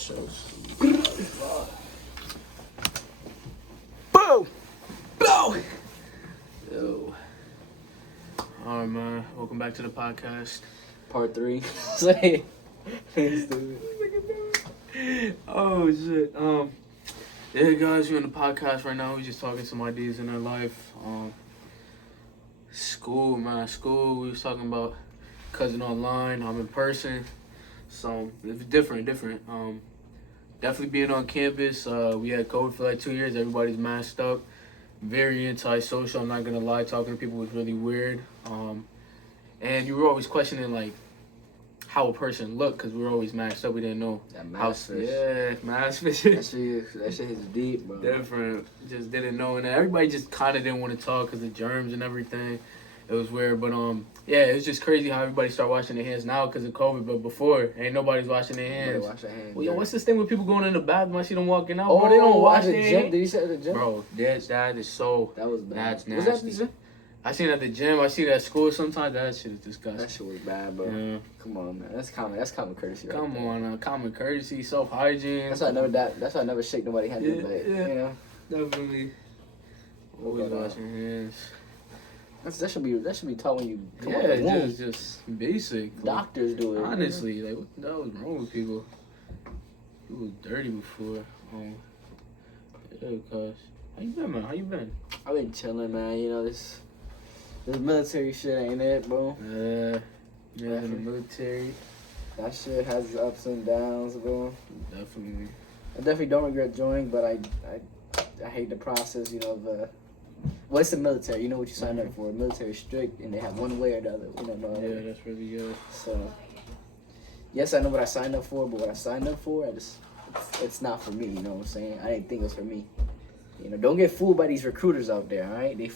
So boom! Boom! Yo. Alright, man. Welcome back to the podcast. Part 3. Say Oh, shit. Yeah, guys, we're in the podcast right now. We're just talking some ideas in our life. School, man. School, we was talking about cousin online. I'm in person. So, it's different. Definitely being on campus. We had COVID for like 2 years. Everybody's masked up. Very antisocial. I'm not going to lie. Talking to people was really weird. And you were always questioning, like, how a person looked, because we were always masked up. We didn't know that how. mask fish. Yeah, mask fish. That shit is deep, bro. Different. Just didn't know. And everybody just kind of didn't want to talk because of germs and everything. It was weird. But, yeah, it was just crazy how everybody started washing their hands now because of COVID. But before, ain't nobody's washing their hands. Wash their hands. Well, yo, what's this thing with people going in the bathroom? I see them walking out. Bro, they don't wash their hands. Did you say at the gym? Bro, that is so... That was bad. That's nasty. Was that at the gym? I seen it at the gym. I see it at school sometimes. That shit is disgusting. That shit was bad, bro. Yeah. Come on, man. That's common courtesy, right? Come on, common courtesy, self-hygiene. That's why I never shake nobody hand. Yeah, Like, yeah. You know? Definitely. Always washing hands. That should be taught when you come out Yeah, the womb. just basic. Doctors do it. Honestly, like, what the hell was wrong with people? People was dirty before. Yeah, cuz. How you been, man? How you been? I've been chilling, man. You know, this military shit ain't it, bro. Yeah, in the military. That shit has its ups and downs, bro. Definitely. I definitely don't regret joining, but I hate the process, you know, of well, it's the military. You know what you signed up for. Military strict, and they have one way or the other. We don't know. Yeah, that's really good. So, yes, I know what I signed up for, but what I signed up for, it's not for me. You know what I'm saying? I didn't think it was for me. You know, don't get fooled by these recruiters out there. All right, they're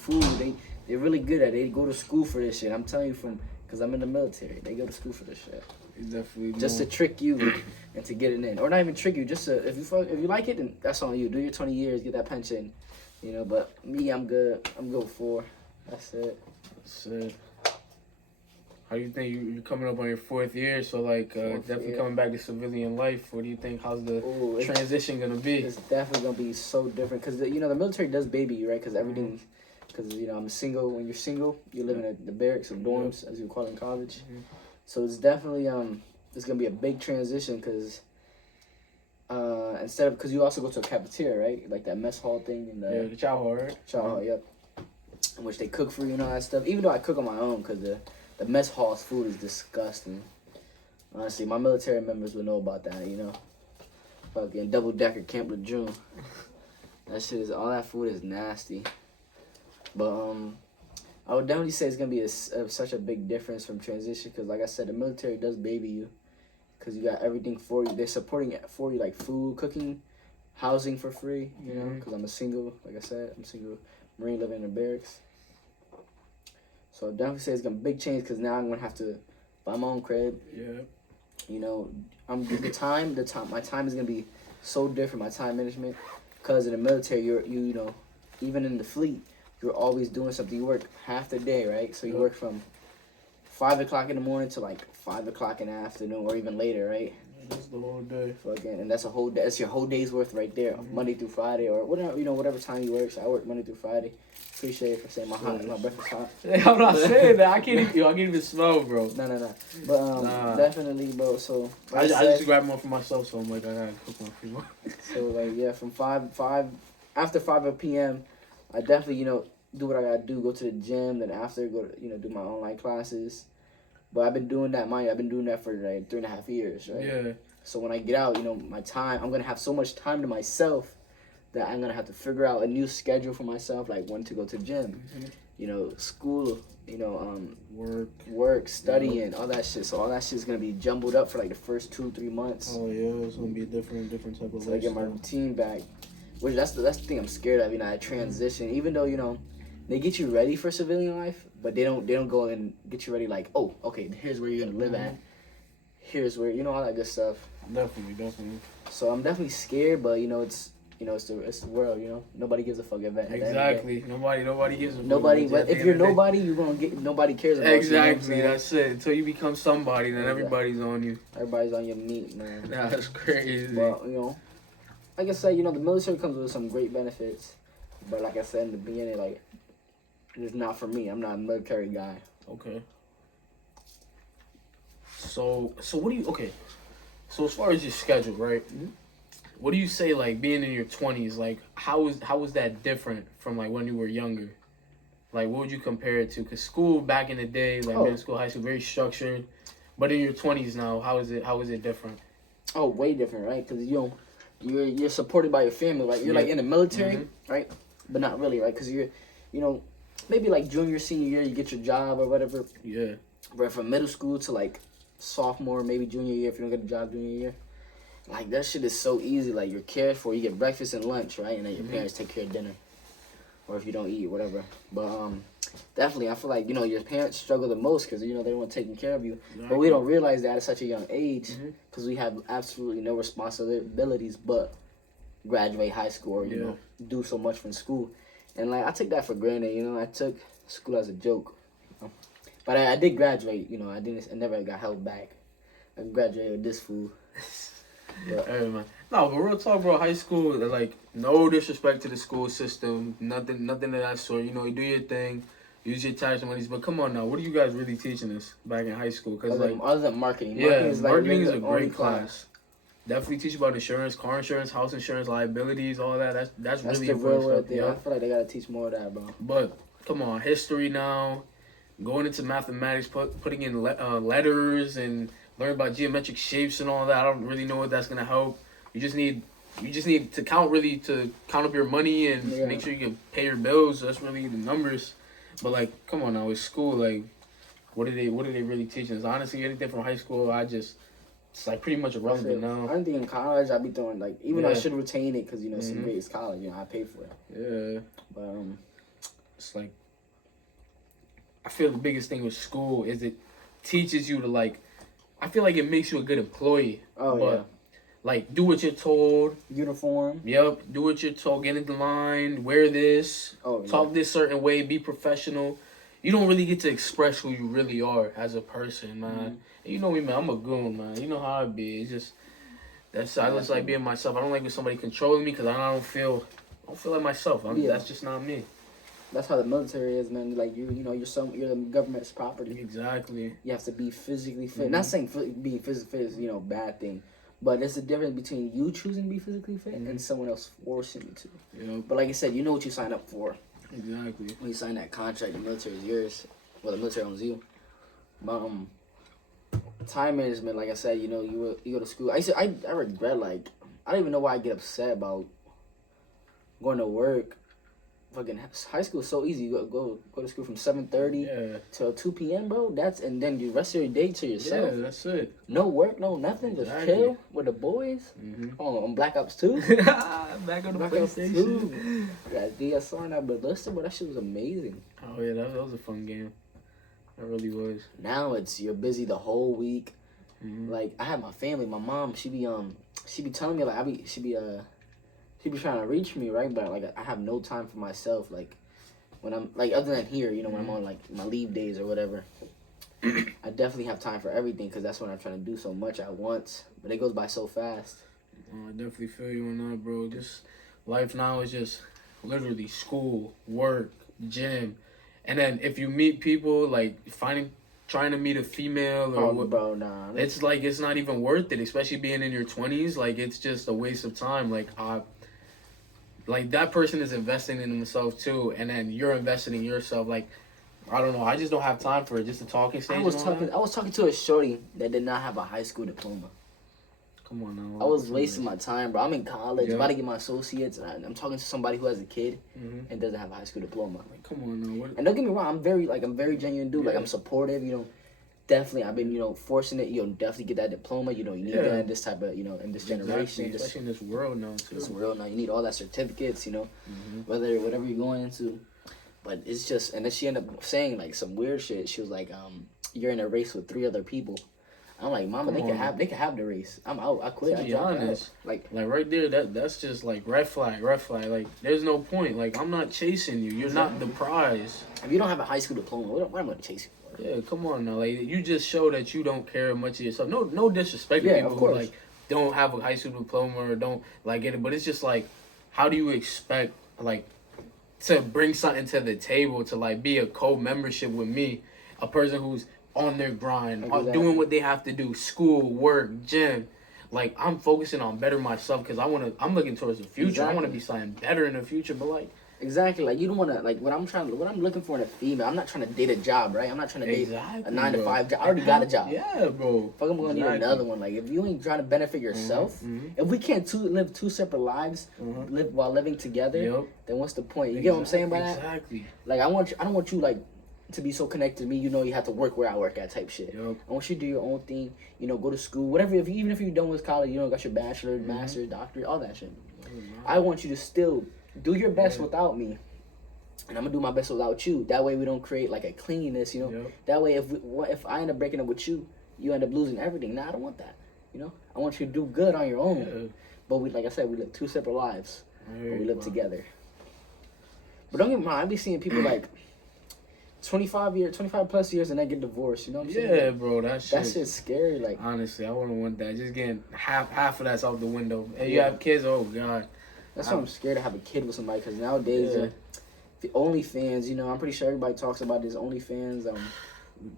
really good at it. They go to school for this shit. I'm telling you because I'm in the military. They go to school for this shit. Definitely. Just to trick you and to get it in, or not even trick you. Just if you like it, then that's on you. Do your 20 years, get that pension. You know, but me, I'm good. I'm good with 4. That's it. That's it. How do you think you're coming up on your 4th year? So, like, definitely year. coming back to civilian life. What do you think? How's the transition going to be? It's definitely going to be so different. Because, you know, the military does baby you, right? Because everything... Because, you know, I'm single. When you're single, you live in the barracks or dorms, as you call it in college. Mm-hmm. So, it's definitely... it's going to be a big transition because... because you also go to a cafeteria, right? Like that mess hall thing. And the chow hall, right? Chow hall, yep. In which they cook for you and all that stuff. Even though I cook on my own because the mess hall's food is disgusting. Honestly, my military members would know about that, you know. Fucking double-decker Camp Lejeune. All that food is nasty. But, I would definitely say it's going to be such a big difference from transition because, like I said, the military does baby you. Because you got everything for you. They're supporting it for you, like food, cooking, housing for free, you know, because I'm a single, like I said, I'm a single Marine living in a barracks. So I definitely say it's going to be a big change because now I'm going to have to buy my own crib. Yeah. You know, my time is going to be so different, my time management, because in the military, you know, even in the fleet, you're always doing something. You work half the day, right? So you work from 5 o'clock in the morning to like 5 o'clock in the afternoon or even later, right? That's the whole day. Fucking, and that's your whole day's worth right there, Monday through Friday or whatever, you know, whatever time you work. So I work Monday through Friday. Appreciate it for saying my breakfast hot. I'm not saying that. I can't even smell, bro. No. But definitely, bro. So I just grabbed one for myself, so I'm like, I gotta cook one for you. So like, yeah, from 5 after 5 p.m. I definitely, you know, do what I gotta do. Go to the gym. Then after, go to, you know, do my online classes. But I've been doing that, I've been doing that for like 3.5 years, right? Yeah. So when I get out, you know, my time, I'm going to have so much time to myself that I'm going to have to figure out a new schedule for myself, like when to go to the gym, you know, school, you know, work, studying, all that shit. So all that shit's going to be jumbled up for like the first 2-3 months. Oh, yeah, it's going to be a different type of so I get my routine back, which that's the thing I'm scared of, you know, I transition, even though, you know, they get you ready for civilian life, but they don't go and get you ready like, oh, okay, here's where you're gonna live at. Here's where, you know, all that good stuff. Definitely. So I'm definitely scared, but you know, you know, it's the world, you know. Nobody gives a fuck at that. Exactly. Nobody gives a fuck. Nobody. But if you're nobody, you're gonna get. Nobody cares about exactly. You. Know that's it. Until you become somebody, then everybody's on you. Everybody's on your meat, man. That's crazy. Well, you know, like I said, you know, the military comes with some great benefits, but like I said in the beginning, like, it's not for me. I'm not a military guy. Okay. So what do you? Okay. So as far as your schedule, right? Mm-hmm. What do you say, like, being in your 20s, like, how was that different from, like, when you were younger? Like, what would you compare it to? Because school back in the day, like, middle school, high school, very structured. But in your 20s now, how is it different? Oh, way different, right? Because, you know, you're supported by your family, right? You're, like, in the military, right? But not really, right? Because you're, you know, maybe, like, junior, senior year, you get your job or whatever. Yeah. But from middle school to, like, sophomore, maybe junior year, if you don't get a job junior year. Like, that shit is so easy. Like, you're cared for. You get breakfast and lunch, right? And then your parents take care of dinner. Or if you don't eat, whatever. But, definitely, I feel like, you know, your parents struggle the most because, you know, they weren't taking care of you. Exactly. But we don't realize that at such a young age because we have absolutely no responsibilities but graduate high school or, you know, do so much from school. And, like, I took that for granted, you know. I took school as a joke. But I did graduate, you know. I never got held back. I graduated with this fool. Yeah. Hey, man. No, but real talk, bro. High school, like, no disrespect to the school system, nothing of that sort. You know, you do your thing, use your tax monies. But come on now, what are you guys really teaching us back in high school? Cause other than marketing, marketing is a great class. Definitely teach about insurance, car insurance, house insurance, liabilities, all that. That's really the real important thing. I feel like they gotta teach more of that, bro. But come on, history now, going into mathematics, putting in letters and learn about geometric shapes and all that. I don't really know what that's gonna help. You just need to count up your money and make sure you can pay your bills. That's really the numbers. But like, come on now, with school, like, what are they really teaching us? Honestly, anything from high school, it's like pretty much irrelevant now. I think in college I'd be doing like even though I should retain it because you know it's the greatest college, you know I pay for it. Yeah. But it's like I feel the biggest thing with school is it teaches you to like. I feel like it makes you a good employee. Oh, yeah. Like, do what you're told. Uniform. Yep. Do what you're told. Get in the line. Wear this. Talk this certain way. Be professional. You don't really get to express who you really are as a person, man. And you know me, man. I'm a goon, man. You know how I be. It's just I just like being myself. I don't like when somebody controlling me because I don't feel like myself. That's just not me. That's how the military is, man. Like you're the government's property. Exactly. You have to be physically fit. Not saying being physically fit is a bad thing, but it's the difference between you choosing to be physically fit and someone else forcing you to. Yeah. But like I said, you know what you signed up for. Exactly. When you sign that contract, the military is yours. Well, the military owns you. But time management, like I said, you know, you go to school. I regret like I don't even know why I get upset about going to work. Fucking high school is so easy. You go to school from 7:30 till 2 p.m., bro. And then the rest of your day to yourself. Yeah, that's it. No work, no nothing. Just chill with the boys. On Black Ops 2. Back on the Black PlayStation. Ops 2. Got DSR and that ballista, but that shit was amazing. Oh yeah, that was a fun game. That really was. Now you're busy the whole week. Like I have my family. My mom, she be telling me like she be trying to reach me, right? But like I have no time for myself. Like when I'm like other than here, you know, when I'm on like my leave days or whatever, I definitely have time for everything because that's when I'm trying to do so much at once. But it goes by so fast. I definitely feel you on that, bro. Just life now is just literally school, work, gym, and then if you meet people like trying to meet a female or bro, nah. It's like it's not even worth it, especially being in your 20s. Like it's just a waste of time. Like that person is investing in themselves too, and then you're investing in yourself. Like, I don't know. I just don't have time for it. Just a talking stage. I was talking to a shorty that did not have a high school diploma. Come on now. I was wasting my time, bro. I'm in college, about to get my associates, and I'm talking to somebody who has a kid and doesn't have a high school diploma. Like, come on now. And don't get me wrong, I'm very genuine dude. Like I'm supportive, you know. Definitely, I've been, forcing it. Definitely get that diploma. You need that in this type of, in this generation. Especially in this world now, too. This world now, you need all that certificates, whatever you're going into. But it's just, and then she ended up saying, like, some weird shit. She was like, you're in a race with 3 other people. I'm like, Mama, they can have the race. I'm out. I quit. To be honest, like right there, that's just like red flag. Like, there's no point. Like, I'm not chasing you. You're not the prize. If you don't have a high school diploma, what am I gonna chase you for? Yeah, come on now. Like, you just show that you don't care much of yourself. No disrespect to people who like don't have a high school diploma or don't like get it. But it's just like, how do you expect like to bring something to the table to like be a co-membership with me, a person who's on their grind, doing what they have to do, school, work, gym. Like, I'm focusing on better myself because I'm looking towards the future. Exactly. I want to be something better in the future, but like. Exactly, like you don't want to, like what I'm looking for in a female, I'm not trying to date a job, right? I'm not trying to date a 9 to 5 job. I already got a job. Yeah, bro. Fuck, I'm gonna need another one. Like, if you ain't trying to benefit yourself, if we can't live two separate lives, live while living together, then what's the point? You get what I'm saying by that? Exactly. Like, I don't want you like to be so connected to me, you know, you have to work where I work at type shit. Yep. I want you to do your own thing, you know, go to school, whatever. Even if you're done with college, you know, got your bachelor, master, doctorate, all that shit. I want you to still do your best without me, and I'm gonna do my best without you. That way we don't create like a clinginess, you know. Yep. That way if I end up breaking up with you, you end up losing everything. Nah, I don't want that. You know, I want you to do good on your own. Yeah. But we, like I said, we live two separate lives, but we live together. But don't get me wrong, I be seeing people like 25 plus years and then get divorced. You know what I'm saying? Yeah, bro, that shit's scary. Like, honestly, I wouldn't want that. Just getting half of that's out the window. And you have kids, oh god. That's why I'm scared to have a kid with somebody, because nowadays the OnlyFans, you know, I'm pretty sure everybody talks about this OnlyFans.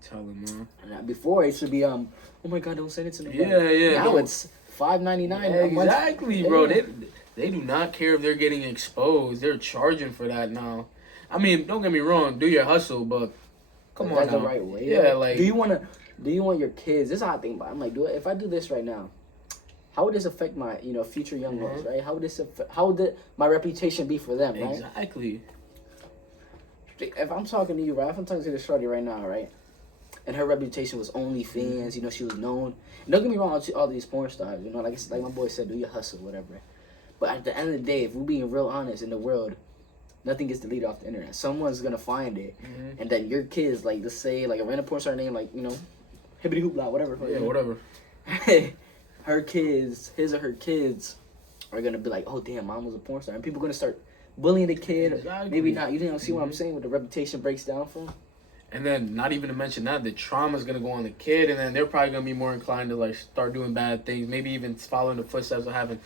Tell them, man. And before it used to be oh my god, don't send it to me. Yeah. Now it's $5.99. Exactly, bro. They do not care if they're getting exposed. They're charging for that now. I mean, don't get me wrong, do your hustle, but come on that's now. The right way. Yeah, like, do you want your kids? This is how I think about it. I'm like, if I do this right now, how would this affect my, you know, future young ones, right? How would my reputation be for them, right? Exactly. If I'm talking to you, right? If I'm talking to the shorty right now, right? And her reputation was OnlyFans, you know, she was known. And don't get me wrong, all these porn stars, you know, like my boy said, do your hustle, whatever. But at the end of the day, if we're being real honest in the world, nothing gets deleted off the internet. Someone's gonna find it, and then your kids, like, let's say, like a random porn star name, like, you know, hibbity hoopla, whatever. Yeah, whatever. Her kids, his or her kids, are gonna be like, oh damn, mom was a porn star, and people are gonna start bullying the kid. Exactly. Maybe not. You know, see what I'm saying? What the reputation breaks down from. And then, not even to mention that, the trauma's gonna go on the kid, and then they're probably gonna be more inclined to like start doing bad things, maybe even following the footsteps of having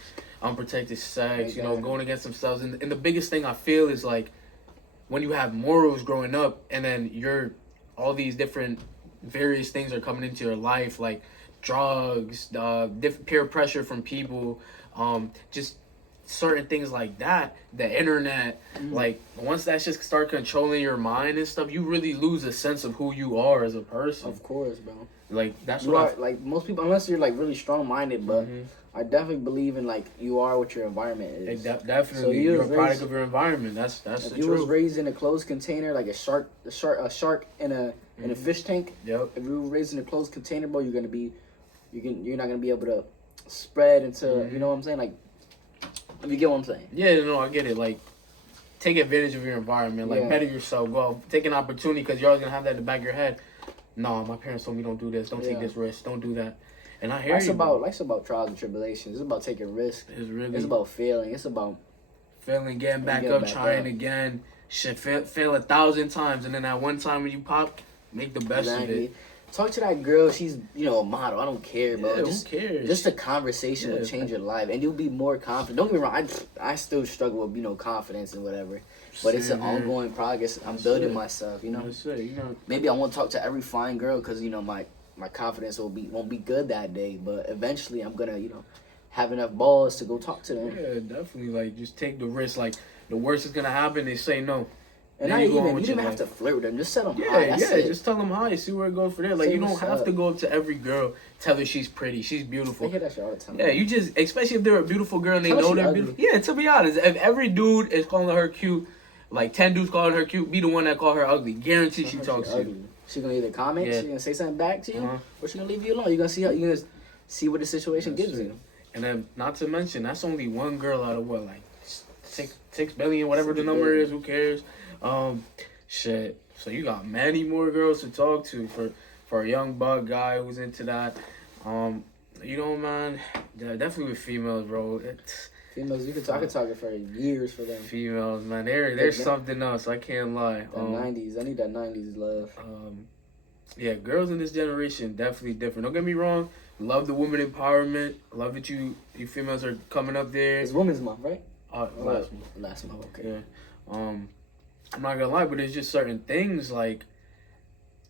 unprotected sex, you know, going against themselves. And the biggest thing I feel is like when you have morals growing up, and then all these different various things are coming into your life, like drugs, different peer pressure from people, just certain things like that, the internet, like once that shit start controlling your mind and stuff, you really lose a sense of who you are as a person. Of course, bro. Like that's you what like most people, unless you're like really strong minded, but I definitely believe in like you are what your environment is. Definitely, so you're a product of your environment. That's the truth. If you was raised in a closed container, like a shark in a fish tank. Yep. If you were raised in a closed container, bro, you're not gonna be able to spread into. You know what I'm saying? Like, if you get what I'm saying. Yeah, no, I get it. Like, take advantage of your environment. Like, better yourself. Go out, take an opportunity, because you're always gonna have that in the back of your head. No, my parents told me don't do this. Don't take this risk. Don't do that. And I hear life's about trials and tribulations. It's about taking risks. It's about failing. It's about failing, getting back up, trying again. Shit, fail 1,000 times, and then that one time when you pop, make the best of it. Talk to that girl. She's, you know, a model. I don't care, bro. Yeah, who cares? Just a conversation will change your life, and you'll be more confident. Don't get me wrong. I still struggle with, you know, confidence and whatever, but it's an ongoing progress. I'm building myself. You know. Maybe I won't talk to every fine girl because, you know, my confidence won't be good that day, but eventually I'm gonna, you know, have enough balls to go talk to them. Yeah, definitely. Like, just take the risk. Like, the worst is gonna happen. They say no. And you don't have to flirt with them. Just set them high. Just tell them hi. See where it goes for there. Like, you don't have to go up to every girl, tell her she's pretty, she's beautiful. I hear that shit all the time. Yeah, you just, especially if they're a beautiful girl and they know they're beautiful. Yeah, to be honest, if every dude is calling her cute, like 10 dudes calling her cute, be the one that call her ugly. Guarantee she talks to you. She gonna either comment, she gonna say something back to you, or she gonna leave you alone. You're gonna see what the situation gives you. And then, not to mention, that's only one girl out of what, like 6 billion, whatever the number is. Who cares? Shit. So you got many more girls to talk to for a young buck guy who's into that. You know, man, definitely with females, bro. Females, I could talk it for years for them. Females, man, there's something else. I can't lie. That 90s, I need that 90s love. Yeah, girls in this generation definitely different. Don't get me wrong. Love the women empowerment. Love that you females are coming up there. It's Women's Month, right? Last month. Last month, okay. Yeah. I'm not gonna lie, but there's just certain things like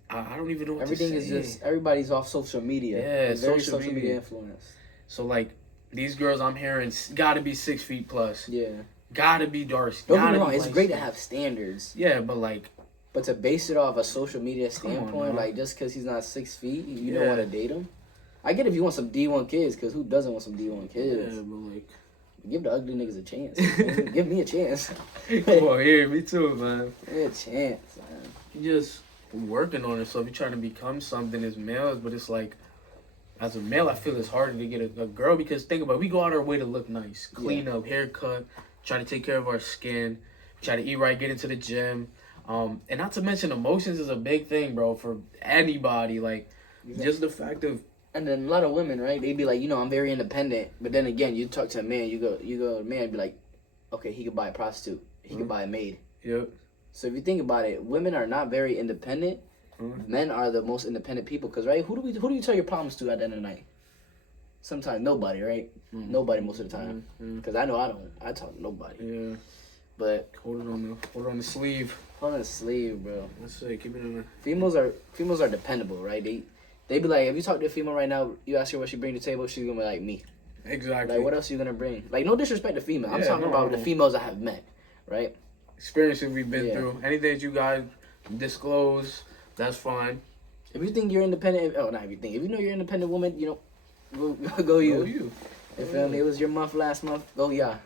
I don't even know what Everything to say. is just everybody's off social media. Yeah, very social media influence. So like these girls I'm hearing gotta be 6 feet plus. Yeah. Gotta be dark. Don't get me wrong, it's great to have standards. Yeah, but like. But to base it off a social media standpoint, like just because he's not 6 feet, you don't want to date him. I get if you want some D1 kids, because who doesn't want some D1 kids? Yeah, but like. Give the ugly niggas a chance. Give me a chance. Come on, here, me too, man. Give me a chance, man. You just working on it, so if you're trying to become something as males, but it's like, as a male, I feel it's harder to get a girl because think about it, we go out our way to look nice, clean up, haircut, try to take care of our skin, try to eat right, get into the gym. And not to mention emotions is a big thing, bro, for anybody. Like, just the fact of. And then a lot of women, right? They be like, I'm very independent. But then again, you talk to a man, you go, man, be like, okay, he could buy a prostitute, he could buy a maid. Yep. So if you think about it, women are not very independent. Men are the most independent people, because right, who do you tell your problems to at the end of the night? Sometimes nobody, right? Nobody most of the time. Because I know I don't. I talk to nobody. Yeah. But hold it on the sleeve. Hold on the sleeve, bro. Let's say keep it in there. Females are dependable, right? They be like, if you talk to a female right now, you ask her what she bring to the table, she's gonna be like me. Exactly. Like, what else are you gonna bring? Like, no disrespect to female. I'm talking about the females I have met, right? Experiences we've been through. Anything that you guys disclose, that's fine. If you think you're independent, not if you think. If you know you're an independent woman, go you. Go you. You feel me? It was your month last month. Go yeah.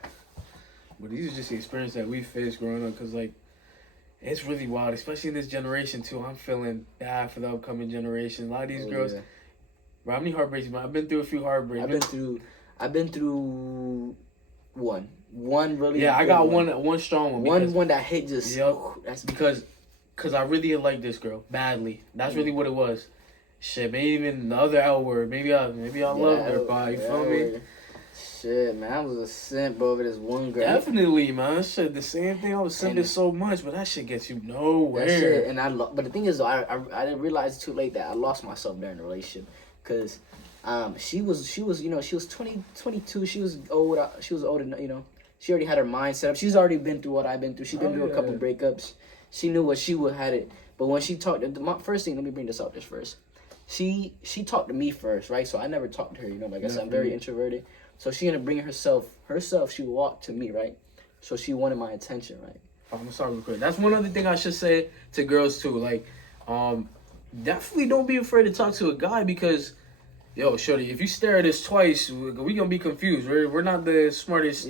But these are just the experience that we faced growing up, because like, it's really wild, especially in this generation too. I'm feeling bad for the upcoming generation. A lot of these girls, bro, how many heartbreaks, man? I've been through a few heartbreaks. I've been through one really. Yeah, I got one strong one. One that hit just. Yep. That's because I really liked this girl badly. That's really what it was. Shit, maybe even the other L word. Maybe I loved her, but you feel me? Shit, man, I was a simp over this one girl. Definitely, man. Shit, the same thing. I was simping so much, but that shit gets you nowhere. That shit, and but the thing is, though, I didn't realize too late that I lost myself during the relationship, cause, she was 20, 22. She was old. She was old enough. She already had her mind set up. She's already been through what I've been through. She's been through a couple breakups. She knew what she would had it. But when she talked, my first thing, let me bring this out first. She talked to me first, right? So I never talked to her. Like I said, I'm very introverted. So she ended up bringing herself, she walked to me, right? So she wanted my attention, right? I'm gonna start real quick. That's one other thing I should say to girls too. Like, definitely don't be afraid to talk to a guy, because, yo, shorty, if you stare at us twice, we gonna be confused. We're not the smartest,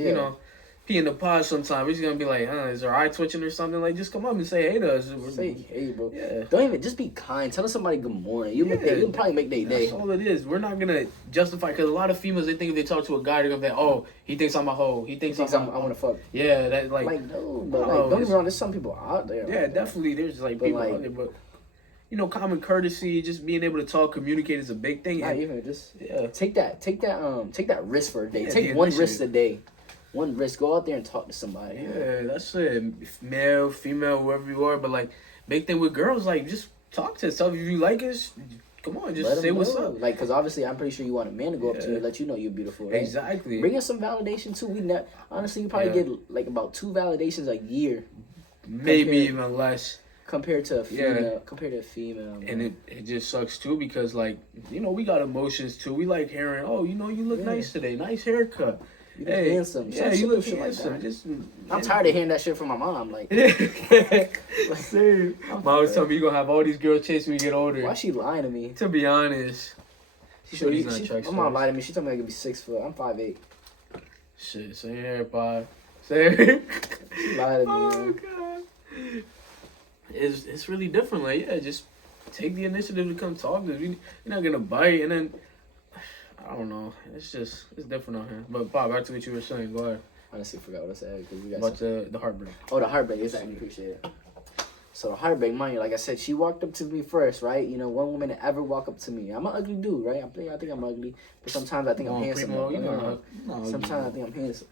pea in the pod sometimes. We're just gonna be like, is our eye twitching or something? Like, just come up and say hey to us. Say hey, bro. Yeah. Don't even, just be kind. Tell somebody good morning. You'll probably make their day. That's all it is. We're not gonna justify, because a lot of females, they think if they talk to a guy, they're gonna be like, oh, he thinks I'm a hoe. He thinks I wanna fuck. Yeah, that like no, but don't get me wrong, there's some people out there. Yeah, definitely. There's people out there, but common courtesy, just being able to talk, communicate is a big thing. Not even just take that risk for a day. Take one risk a day. One risk. Go out there and talk to somebody. Yeah, that's it. Male, female, whoever you are. But like, big thing with girls, like, just talk to us. Tell if you like us, come on, just say what's up. Like, because obviously, I'm pretty sure you want a man to go up to you and let you know you're beautiful, right? Exactly. Bring us some validation too. Honestly, you probably get like about 2 validations a year. Maybe even less. Compared to a female. And it just sucks too, because like, we got emotions too. We like hearing, oh, you look nice today. Nice haircut. You look handsome. You look handsome. I'm tired of hearing that shit from my mom. Like, same. Mom was telling me you're gonna have all these girls chase when you get older. Why she lying to me? To be honest, my mom lied to me. She told me I could be 6 foot. I'm 5'8". Shit, same here, bye. Same. She lied to me. Oh god. It's really different. Like, just take the initiative to come talk to us. You're not gonna bite, and then I don't know. It's different out here. But Bob, back to what you were saying. Go ahead. Honestly, forgot what I said because we got about the heartbreak. Oh, the heartbreak. Exactly. Appreciate it. So the heartbreak, mind you, like I said, she walked up to me first, right? You know, one woman to ever walk up to me. I'm an ugly dude, right? I think I'm ugly, but sometimes I think I'm handsome. Sometimes I think I'm handsome.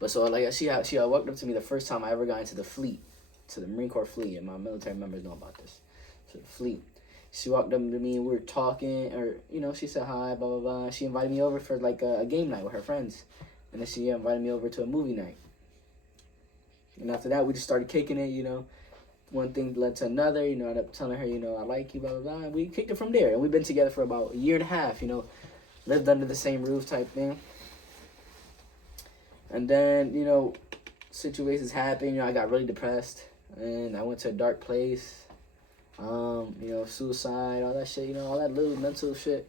But so like she walked up to me the first time I ever got into the fleet, to the Marine Corps fleet, and my military members know about this. So the fleet. She walked up to me and we were talking, or you know, she said hi, blah blah blah. She invited me over for like a game night with her friends, and then she invited me over to a movie night. And after that, we just started kicking it, you know. One thing led to another, you know. I ended up telling her, you know, I like you, blah, blah, blah. And we kicked it from there. And we've been together for about a year and a half, you know. Lived under the same roof type thing. And then, you know, situations happened. You know, I got really depressed. And I went to a dark place. You know, suicide, all that shit, you know, all that little mental shit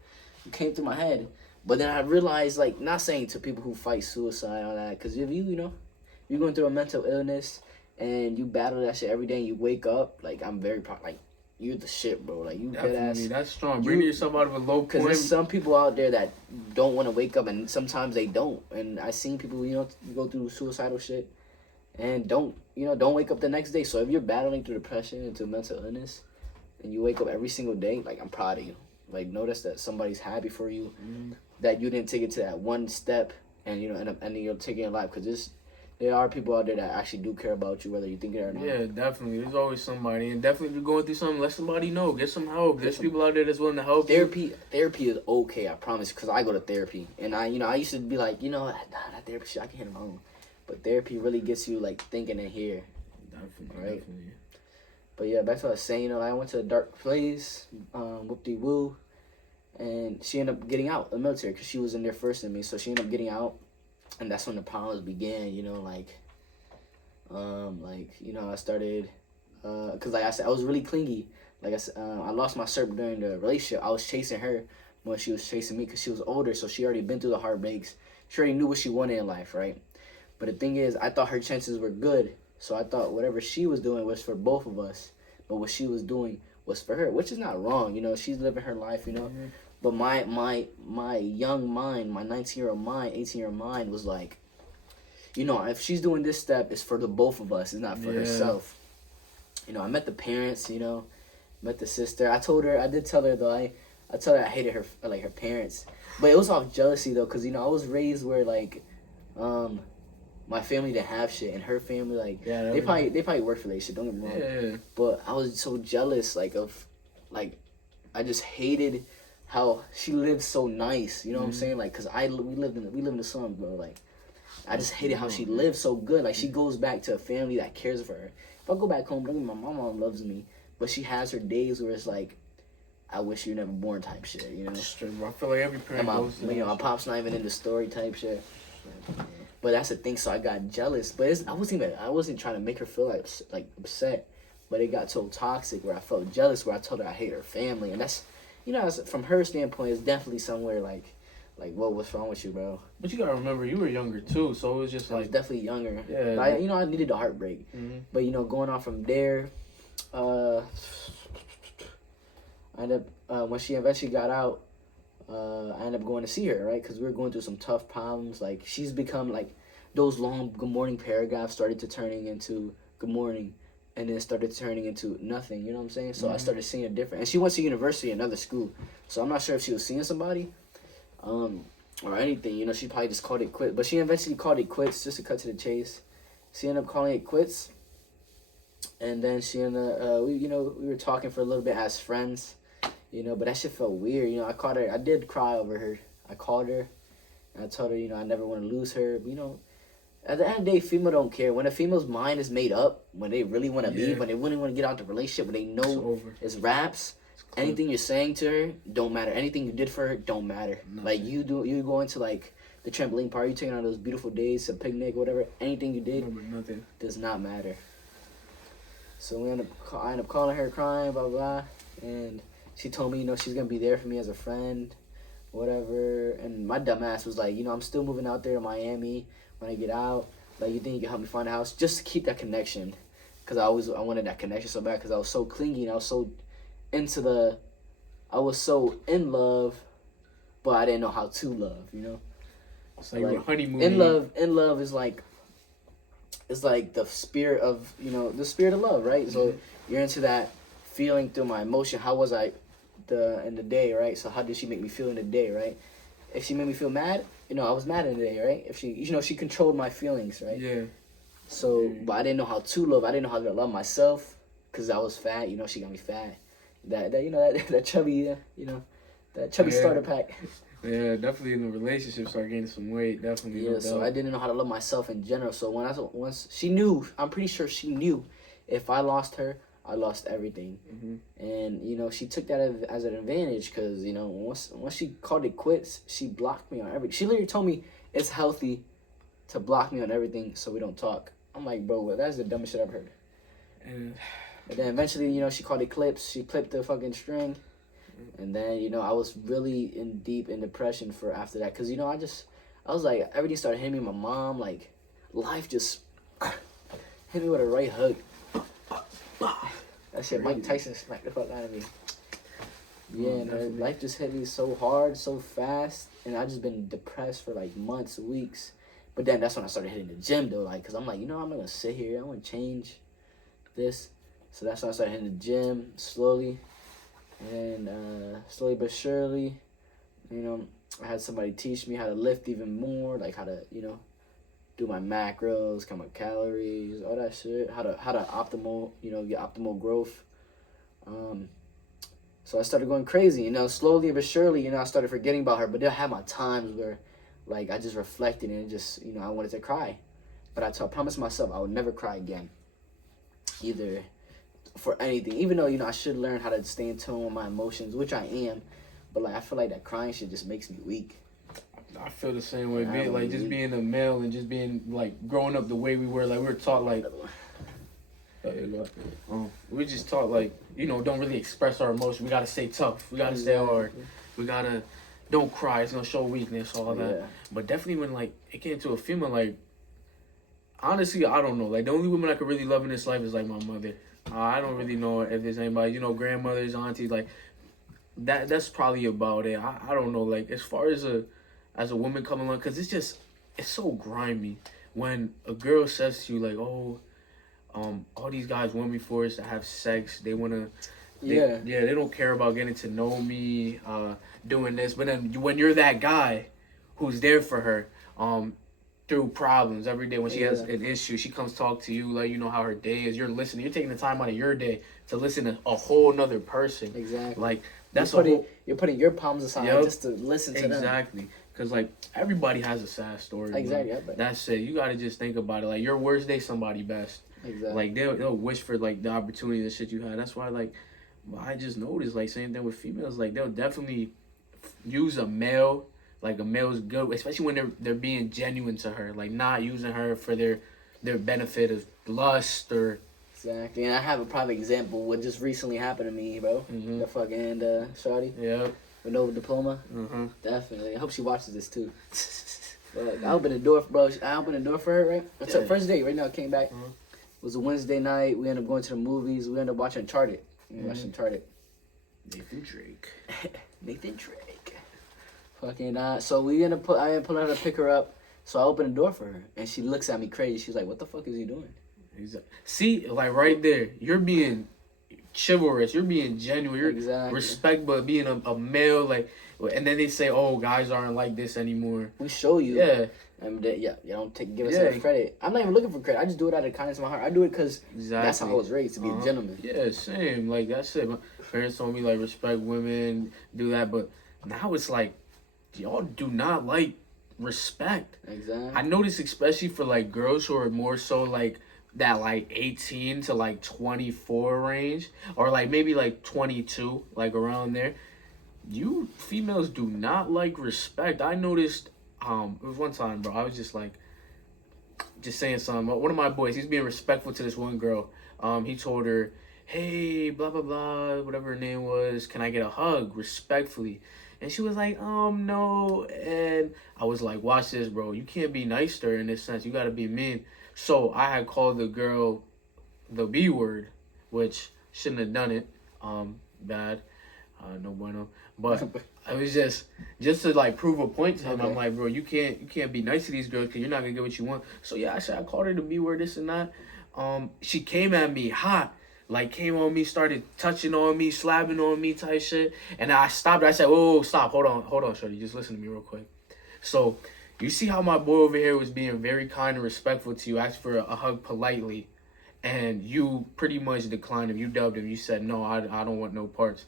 came through my head. But then I realized, like, not saying to people who fight suicide, all that, because if you know, you're going through a mental illness and you battle that shit every day and you wake up, like, I'm very proud. Like, you're the shit, bro. Like, you definitely, that's strong. Bringing yourself out of a low point. Because there's some people out there that don't want to wake up, and sometimes they don't. And I've seen people, you know, go through suicidal shit and don't wake up the next day. So if you're battling through depression and through mental illness and you wake up every single day, like, I'm proud of you. Like, notice that somebody's happy for you, that you didn't take it to that one step and, you know, end up ending your taking your life. Because there are people out there that actually do care about you, whether you think it or not. Yeah, definitely. There's always somebody. And definitely if you're going through something, let somebody know. Get some help. There's people out there that's willing to help you. Therapy is okay, I promise, because I go to therapy. And I used to be like, you know, that therapy shit, I can handle my own. But therapy really gets you, like, thinking in here. Definitely, right? Definitely. But yeah, back to what I was saying, you know, I went to a dark place, whoop-de-woo. And she ended up getting out of the military because she was in there first than me. So she ended up getting out. And that's when the problems began, you know, you know, I started, because like I said, I was really clingy. Like I said, I lost my cert during the relationship. I was chasing her when she was chasing me because she was older, so she already been through the heartbreaks. She already knew what she wanted in life, right? But the thing is, I thought her chances were good, so I thought whatever she was doing was for both of us, but what she was doing was for her, which is not wrong, you know, she's living her life, you know. Mm-hmm. But my young mind, my 19-year-old mind, 18-year-old mind was like, you know, if she's doing this step, it's for the both of us. It's not for herself. You know, I met the parents, you know, met the sister. I did tell her, though, I told her I hated her, like, her parents. But it was off jealousy, though, because, you know, I was raised where, like, my family didn't have shit, and her family, like, they probably work for their shit, don't get me wrong. Yeah. But I was so jealous, like, I just hated how she lived so nice, you know what I'm saying? Like, cause we live in the slums, bro. Like, I just hated how she lived so good. Like, she goes back to a family that cares for her. If I go back home, don't get me wrong, my mom loves me, but she has her days where it's like, I wish you were never born type shit, you know? I feel like every parent goes through that. You know, my pop's not even in the story type shit. But that's the thing. So I got jealous, but I wasn't trying to make her feel like upset, but it got so toxic where I felt jealous, where I told her I hate her family, and that's. You know, from her standpoint, it's definitely somewhere like, what's wrong with you, bro? But you gotta remember, you were younger too, so it was just like. I was definitely younger. Yeah. But I needed a heartbreak. Mm-hmm. But, you know, going on from there, I ended up, when she eventually got out, I ended up going to see her, right? Because we were going through some tough problems. Like, she's become, like, those long good morning paragraphs started to turning into good morning. And then started turning into nothing, you know what I'm saying? So I started seeing her different. And she went to university, another school. So I'm not sure if she was seeing somebody or anything. You know, she probably just called it quits. But she eventually called it quits, just to cut to the chase. She ended up calling it quits. And then she ended up, we were talking for a little bit as friends, you know, but that shit felt weird. You know, I called her. I did cry over her. I called her. And I told her, you know, I never want to lose her. But, you know, at the end of the day, female don't care. When a female's mind is made up, when they really want to leave, when they really want to get out the relationship, when they know it's raps, anything you're saying to her don't matter. Anything you did for her don't matter. Nothing. Like, you going to, like, the trampoline park, you taking on those beautiful days, a picnic, whatever, anything you did does not matter. So I end up calling her, crying, blah, blah, blah, and she told me, you know, she's going to be there for me as a friend, whatever, and my dumb ass was like, you know, I'm still moving out there to Miami. When I get out, like, you think you can help me find a house? Just to keep that connection. Because I wanted that connection so bad because I was so clingy and I was so I was so in love, but I didn't know how to love, you know? So like, you were honeymooning. In love is like, it's like the spirit of, the spirit of love, right? So you're into that feeling through my emotion. How was I in the day, right? So how did she make me feel in the day, right? If she made me feel mad, I was mad in the day, right? If she, she controlled my feelings, right? Yeah. So, but I didn't know how to love. I didn't know how to love myself because I was fat. She got me fat. That chubby, that chubby starter pack. Yeah, definitely in the relationship, start gaining some weight. Definitely. Yeah, so I didn't know how to love myself in general. So once she knew, I'm pretty sure she knew, if I lost her, I lost everything. And she took that as an advantage because once she called it quits, she blocked me on everything. She literally told me it's healthy to block me on everything so we don't talk. I'm like, bro, that's the dumbest shit I've heard. And then eventually, she called it clips. She clipped the fucking string. And then, I was really deep in depression for after that. Because, I was like, everything started hitting me. My mom, like, life just hit me with a right hook. That shit, Mike Tyson smacked the fuck out of me. Yeah, man, life just hit me so hard, so fast. And I just been depressed for, like, months, weeks. But then that's when I started hitting the gym, though. Like, because I'm like, I'm not going to sit here. I want to change this. So that's when I started hitting the gym slowly. And slowly but surely, I had somebody teach me how to lift even more, like how to, do my macros, count my calories, all that shit. How to optimal, get optimal growth. So I started going crazy, slowly but surely, I started forgetting about her. But then I had my times where, like, I just reflected and just, I wanted to cry. But I promised myself I would never cry again. Either for anything, even though I should learn how to stay in tune with my emotions, which I am, but like I feel like that crying shit just makes me weak. I feel the same way. Being a male and just being like growing up the way we were, like we were taught like, we just taught like don't really express our emotions. We gotta stay tough. We gotta stay hard. We gotta don't cry. It's gonna show weakness. All that. Yeah. But definitely when like it came to a female, like honestly, I don't know. Like the only woman I could really love in this life is like my mother. I don't really know if there's anybody, grandmothers, aunties, like that's probably about it. I don't know, like as far as a woman coming along, because it's so grimy when a girl says to you like, oh, all these guys want me for is to have sex. They they don't care about getting to know me, doing this. But then when you're that guy who's there for her, through problems every day when she has an issue, she comes talk to you, like how her day is. You're listening. You're taking the time out of your day to listen to a whole nother person. Exactly. Like that's you're putting your problems aside just to listen to them. Exactly. Because like everybody has a sad story. Exactly. That's it. You gotta just think about it. Like your worst day, somebody best. Exactly. Like they'll wish for like the opportunity and shit you had. That's why like I just noticed like same thing with females. Like they'll definitely use a male. Like a male's good, especially when they're being genuine to her, like not using her for their benefit of lust or. Exactly, and I have a private example. What just recently happened to me, bro. The fucking shawty. Yeah. With no diploma. Definitely. I hope she watches this too. But I opened the door, bro. I opened the door for her, right? It's her first date. Right now, came back. It was a Wednesday night. We ended up going to the movies. We ended up watching Uncharted. Watching Uncharted. Nathan Drake. Nathan Drake. Fucking so I ended up pulling her to pick her up. So I opened the door for her, and she looks at me crazy. She's like, "What the fuck is he doing?" Exactly. See, like right there, you're being chivalrous. You're being genuine. You're respect, but being a male, like, and then they say, "Oh, guys aren't like this anymore." We show you. Yeah. And you don't give us enough credit. I'm not even looking for credit. I just do it out of the kindness of my heart. I do it because that's how I was raised, to be a gentleman. Yeah, same. Like that's it. My parents told me like respect women, do that, but now it's like. Y'all do not like respect. Exactly. I notice especially for like girls who are more so like that like 18 to like 24 range or like maybe like 22, like around there. You females do not like respect. I noticed it was one time, bro. I was just saying something. One of my boys, he's being respectful to this one girl. He told her, "Hey, blah blah blah, whatever her name was, can I get a hug respectfully?" And she was like, no. And I was like, watch this, bro. You can't be nice to her in this sense. You got to be mean. So I had called the girl the B word, which shouldn't have done it. Bad. No bueno. But it was just to like prove a point to him. Okay. I'm like, bro, you can't be nice to these girls because you're not gonna get what you want. So yeah, I called her the B word, this and that. She came at me hot. Like, came on me, started touching on me, slapping on me type shit. And I stopped. I said, whoa, stop. Hold on, shorty. Just listen to me real quick. So, you see how my boy over here was being very kind and respectful to you, asked for a hug politely, and you pretty much declined him. You dubbed him. You said, no, I don't want no parts.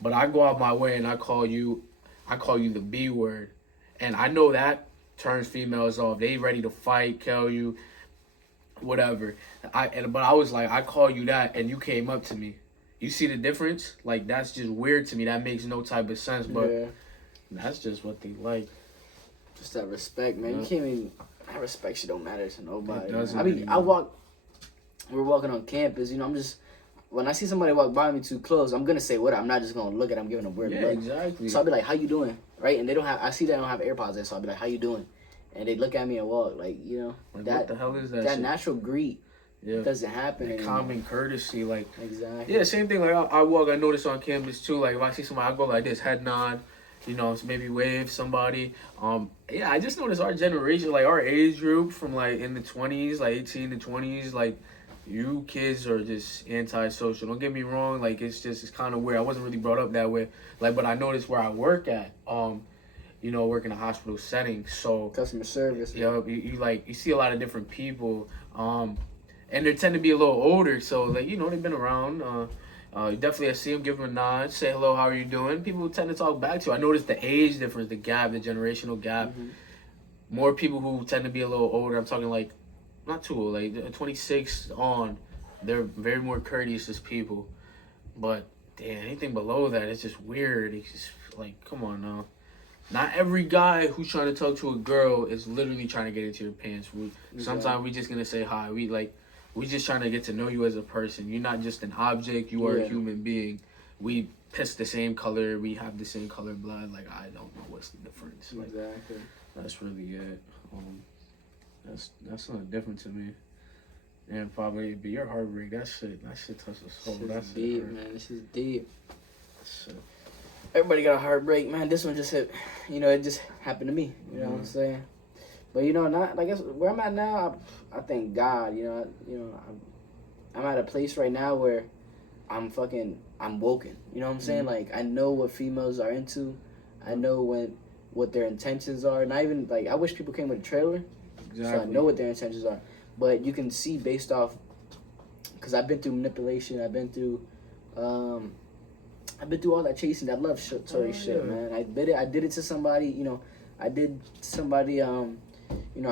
But I go out my way and I call you the B word. And I know that turns females off. They ready to fight, kill you, whatever. But I was like, I call you that, and you came up to me. You see the difference? Like, that's just weird to me. That makes no type of sense. But that's just what they like. Just that respect, man. You can't even. That respect shit don't matter to nobody. It doesn't. I mean, we're walking on campus. You know, I'm just. When I see somebody walk by me too close, I'm gonna say what. I'm not just gonna look at them, giving them a weird look. Exactly. So I'll be like, "How you doing?" Right? And they don't have. I see they don't have AirPods in, so I'll be like, "How you doing?" And they look at me and walk. Like, you know, like, what the hell is that? That shit? natural greet doesn't happen anymore. Common courtesy, like exactly. Yeah, same thing. Like I walk, I notice on campus too. Like if I see somebody, I go like this, head nod. You know, maybe wave somebody. Yeah, I just noticed our generation, like our age group, from like in the 20s, like 18 to 20s, like. You kids are just antisocial. Don't get me wrong. Like it's kind of weird. I wasn't really brought up that way. Like, but I noticed where I work at. You know, work in a hospital setting. So customer service. Yeah, you see a lot of different people. And they tend to be a little older. So like they've been around. Definitely I see them, give them a nod, say hello, how are you doing? People tend to talk back to you. I noticed the age difference, the gap, the generational gap. Mm-hmm. More people who tend to be a little older. I'm talking like. Not too old, like 26 on, they're very more courteous as people. But, damn, anything below that, it's just weird. It's just, like, come on now. Not every guy who's trying to talk to a girl is literally trying to get into your pants. Sometimes we just going to say hi. We just trying to get to know you as a person. You're not just an object. You are a human being. We piss the same color. We have the same color blood. Like, I don't know what's the difference. Like, exactly. That's really it. That's not different to me. And probably be your heartbreak. That shit touches the soul. That's deep, man. This is deep. Shit. Everybody got a heartbreak, man. This one just hit. You know, it just happened to me. You know what I'm saying? But not. I guess where I'm at now, I thank God. I'm at a place right now where I'm woken. You know what I'm saying? Like I know what females are into. I know what their intentions are. Not even like I wish people came with a trailer. Exactly. So I know what their intentions are. But you can see based off, because I've been through manipulation. I've been through all that chasing, that love story shit, man. I did it to somebody. I did somebody. I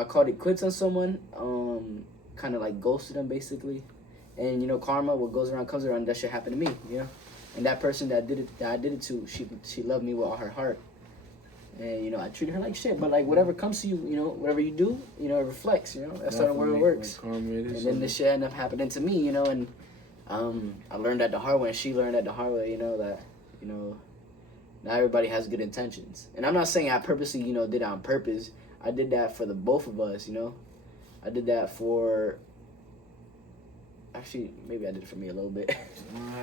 called it quits on someone. Kind of like ghosted them basically. And karma, what goes around comes around. That shit happened to me. And that person that I did it to, she loved me with all her heart. And, I treated her like shit. But, like, whatever comes to you, whatever you do, it reflects, That's how the world works. Like and then this shit ended up happening to me, and I learned that the hard way, and she learned that the hard way, that, not everybody has good intentions. And I'm not saying I purposely, did it on purpose. I did that for the both of us, I did that for... Actually, maybe I did it for me a little bit.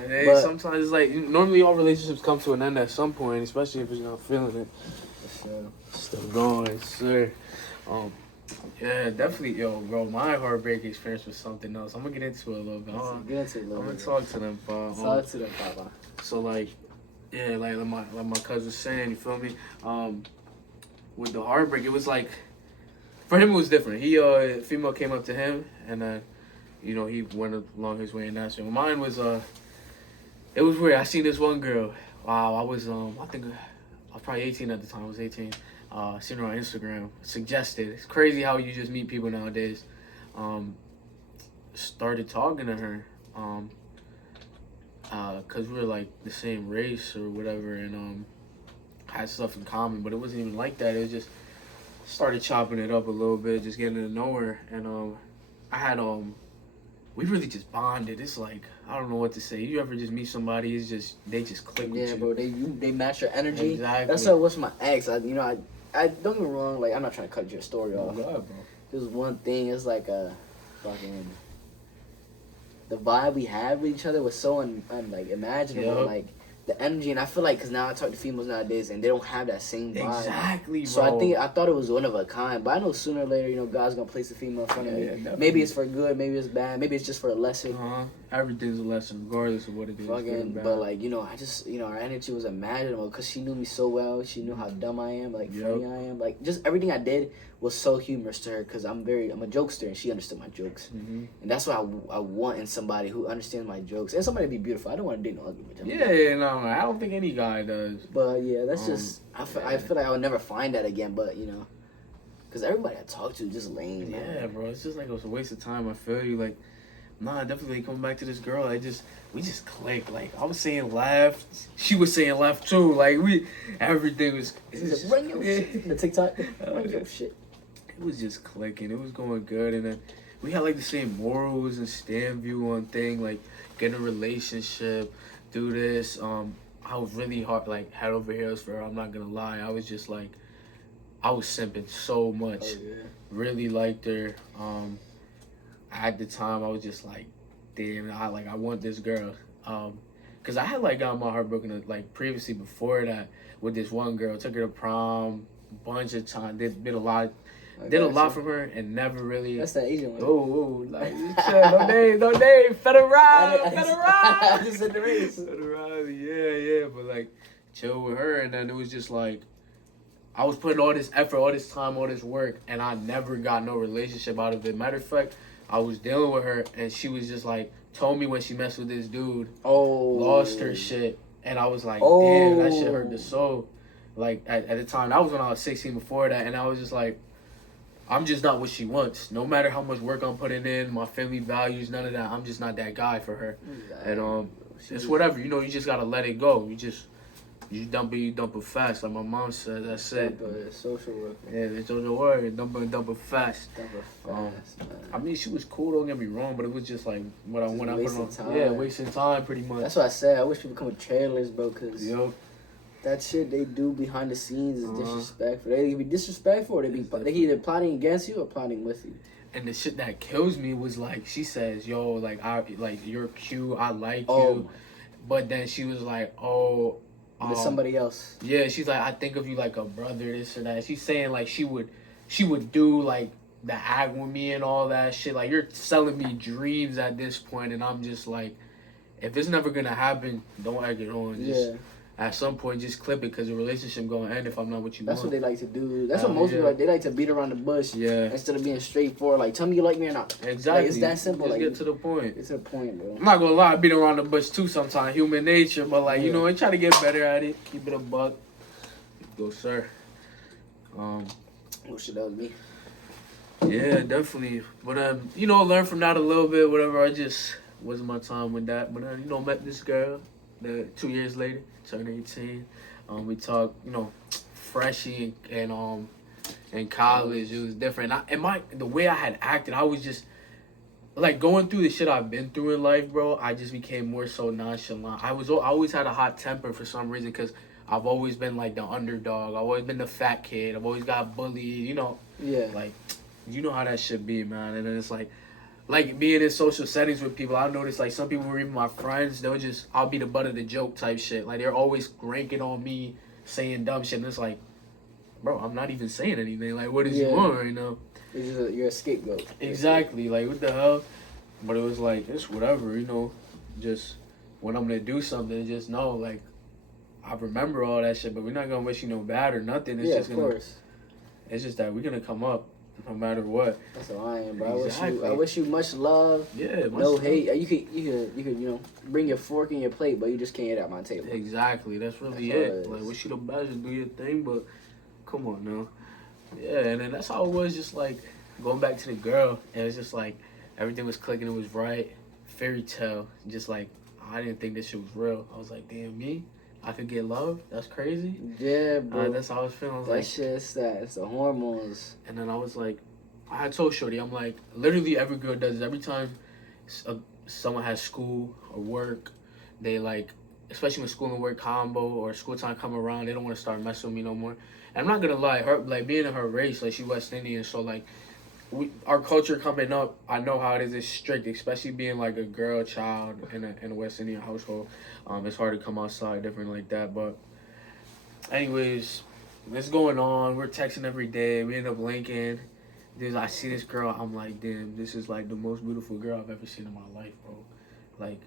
But sometimes it's like, normally all relationships come to an end at some point, especially if you're not feeling it. Still going, sir. Yeah, definitely, bro. My heartbreak experience was something else. I'm gonna get into it a little bit. I'm gonna talk to them, Papa. So like my cousin was saying, you feel me? With the heartbreak, it was like, for him it was different. A female came up to him, and then, he went along his way, and that's it. Mine was it was weird. I seen this one girl. Wow, I was I think. I was probably 18 at the time. I was 18. Seen her on Instagram. Suggested. It's crazy how you just meet people nowadays. Started talking to her. Cause we were like the same race or whatever, and had stuff in common. But it wasn't even like that. It was just started chopping it up a little bit, just getting to know her. And I had we really just bonded. It's like, I don't know what to say. You ever just meet somebody, they just click with you. Yeah, bro, they match your energy. Exactly. That's how what's my ex. I don't get me wrong, like, I'm not trying to cut your story off. God, bro. There's one thing, it's like a fucking... The vibe we had with each other was so unimaginable. Yep. Like, the energy, and I feel like because now I talk to females nowadays and they don't have that same vibe. Exactly, bro. So I thought it was one of a kind, but I know sooner or later, God's gonna place a female in front of me. Yeah, maybe it's for good, maybe it's bad, maybe it's just for a lesson. Everything's a lesson, regardless of what it is. But like I just our energy was imaginable because she knew me so well. She knew how dumb I am, like funny I am, like just everything I did was so humorous to her because I'm a jokester and she understood my jokes, and that's what I want in somebody who understands my jokes and somebody to be beautiful. I don't want to date no ugly bitch. No, I don't think any guy does. But yeah, that's just I feel like I would never find that again. But because everybody I talk to just lame. Yeah, bro, it's just like it was a waste of time. I feel you. Like, nah, definitely coming back to this girl. We just clicked. Like I was saying left, she was saying left too. Like everything was. Run your shit. The TikTok. Run your shit. It was just clicking. It was going good, and then we had like the same morals and stand view on thing. Like get in a relationship, do this. I was really hard, like head over heels for her. I'm not gonna lie. I was just like, I was simping so much. Oh, yeah. Really liked her. At the time, I was just like, damn, I want this girl. Cause I had like got my heart broken like previously before that with this one girl. Took her to prom, bunch of times. Did a lot from her and never really. That's the Asian one. Oh, like no name, federal. I just said the race. Federal, yeah, but like chill with her, and then it was just like I was putting all this effort, all this time, all this work, and I never got no relationship out of it. Matter of fact, I was dealing with her, and she was just like told me when she messed with this dude, lost her shit, and I was like, damn, that shit hurt the soul. Like at the time, that was when I was 16. Before that, and I was just like, I'm just not what she wants. No matter how much work I'm putting in, my family values, none of that. I'm just not that guy for her. Exactly. And it's whatever. You just gotta let it go. You dump it fast. Like my mom said, that's it. Social work. Yeah, it's social work. Dump it fast. Dump it fast, man. I mean, she was cool. Don't get me wrong, but it was just like when I put on. Time. Yeah, wasting time, pretty much. That's what I said. I wish people come with trailers, bro, because that shit they do behind the scenes is disrespectful. They can be disrespectful, or they can either plotting against you or plotting with you. And the shit that kills me was like she says, "Yo, like you're cute, I like you," but then she was like, "Oh, there's somebody else." Yeah, she's like, "I think of you like a brother, this or that." She's saying like she would do like the act with me and all that shit. Like you're selling me dreams at this point, and I'm just like, if it's never gonna happen, don't egg it on. Just, at some point, just clip it because the relationship gonna end if I'm not what you want. That's what they like to do. That's what most people like. They like to beat around the bush. Yeah. Instead of being straightforward, like, tell me you like me or not. Exactly. Like, it's that simple. Just like, get to the point. Get to the point, bro. I'm not gonna lie, I beat around the bush too sometimes. Human nature, but like I try to get better at it. Keep it a buck. Go, sir. Oh shit, that was me. Yeah, definitely. But learn from that a little bit. Whatever. I just wasn't my time with that. But met this girl. 2 years later, turned 18. We talked, freshy and in college. It was different. The way I had acted, I was just like going through the shit I've been through in life, bro. I just became more so nonchalant. I always had a hot temper for some reason because I've always been like the underdog. I've always been the fat kid. I've always got bullied. Yeah. Like, you know how that shit be, man. And then it's like being in social settings with people, I noticed like some people were even my friends, I'll be the butt of the joke type shit. Like they're always ranking on me, saying dumb shit, and it's like, bro, I'm not even saying anything. Like, what is you want right now? You're a scapegoat. Exactly. Like, what the hell? But it was like, it's whatever, just when I'm gonna do something, just know, like, I remember all that shit, but we're not gonna wish you no bad or nothing. It's It's just that we're gonna come up. No matter what. That's how I am, bro. Exactly. I wish you much love. Yeah, no hate. You could bring your fork and your plate, but you just can't eat at my table. Exactly. That's really it. Like, wish you the best, do your thing, but come on now. Yeah, and then that's how it was. Just like going back to the girl, and it's just like everything was clicking. It was right. Fairy tale. Just like I didn't think this shit was real. I was like, damn, me. I could get love? That's crazy. Yeah, bro. That's how I was feeling. That shit's that. It's the hormones. And then I was like, I told Shorty, I'm like, literally every girl does it. Every time someone has school or work, they like, especially when school and work combo or school time come around, they don't want to start messing with me no more. And I'm not gonna lie, her like being in her race, like she West Indian, so like our culture coming up, I know how it is. It's strict, especially being like a girl child in a West Indian household. It's hard to come outside different like that. But anyways, what's going on? We're texting every day. We end up linking. I see this girl. I'm like, damn, this is like the most beautiful girl I've ever seen in my life, bro. Like,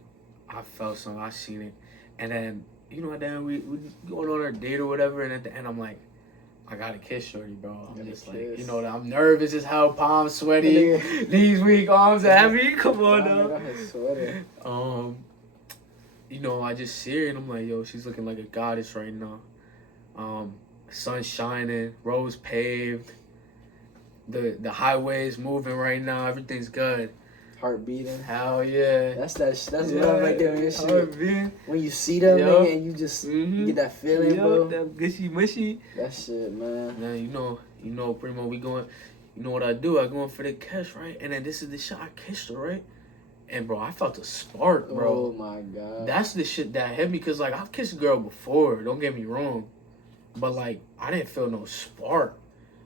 I felt something. I seen it, and then then we going on our date or whatever. And at the end, I'm like, I gotta kiss shorty, bro. I'm just like, I'm nervous as hell, palms sweaty, knees weak, arms heavy. Come on now. I just see her and I'm like, yo, she's looking like a goddess right now. Sun shining, roads paved, the highway's moving right now. Everything's good. Heart beating. Hell yeah. That's love right there, man. Heart beating. When you see them, nigga, and you just you get that feeling, bro. That gushy mushy. That shit, man. Man, Primo, we going. You know what I do? I go in for the kiss, right? And then this is the shot. I kissed her, right? And bro, I felt a spark, bro. Oh my god. That's the shit that hit me, cause like I've kissed a girl before. Don't get me wrong, but like I didn't feel no spark.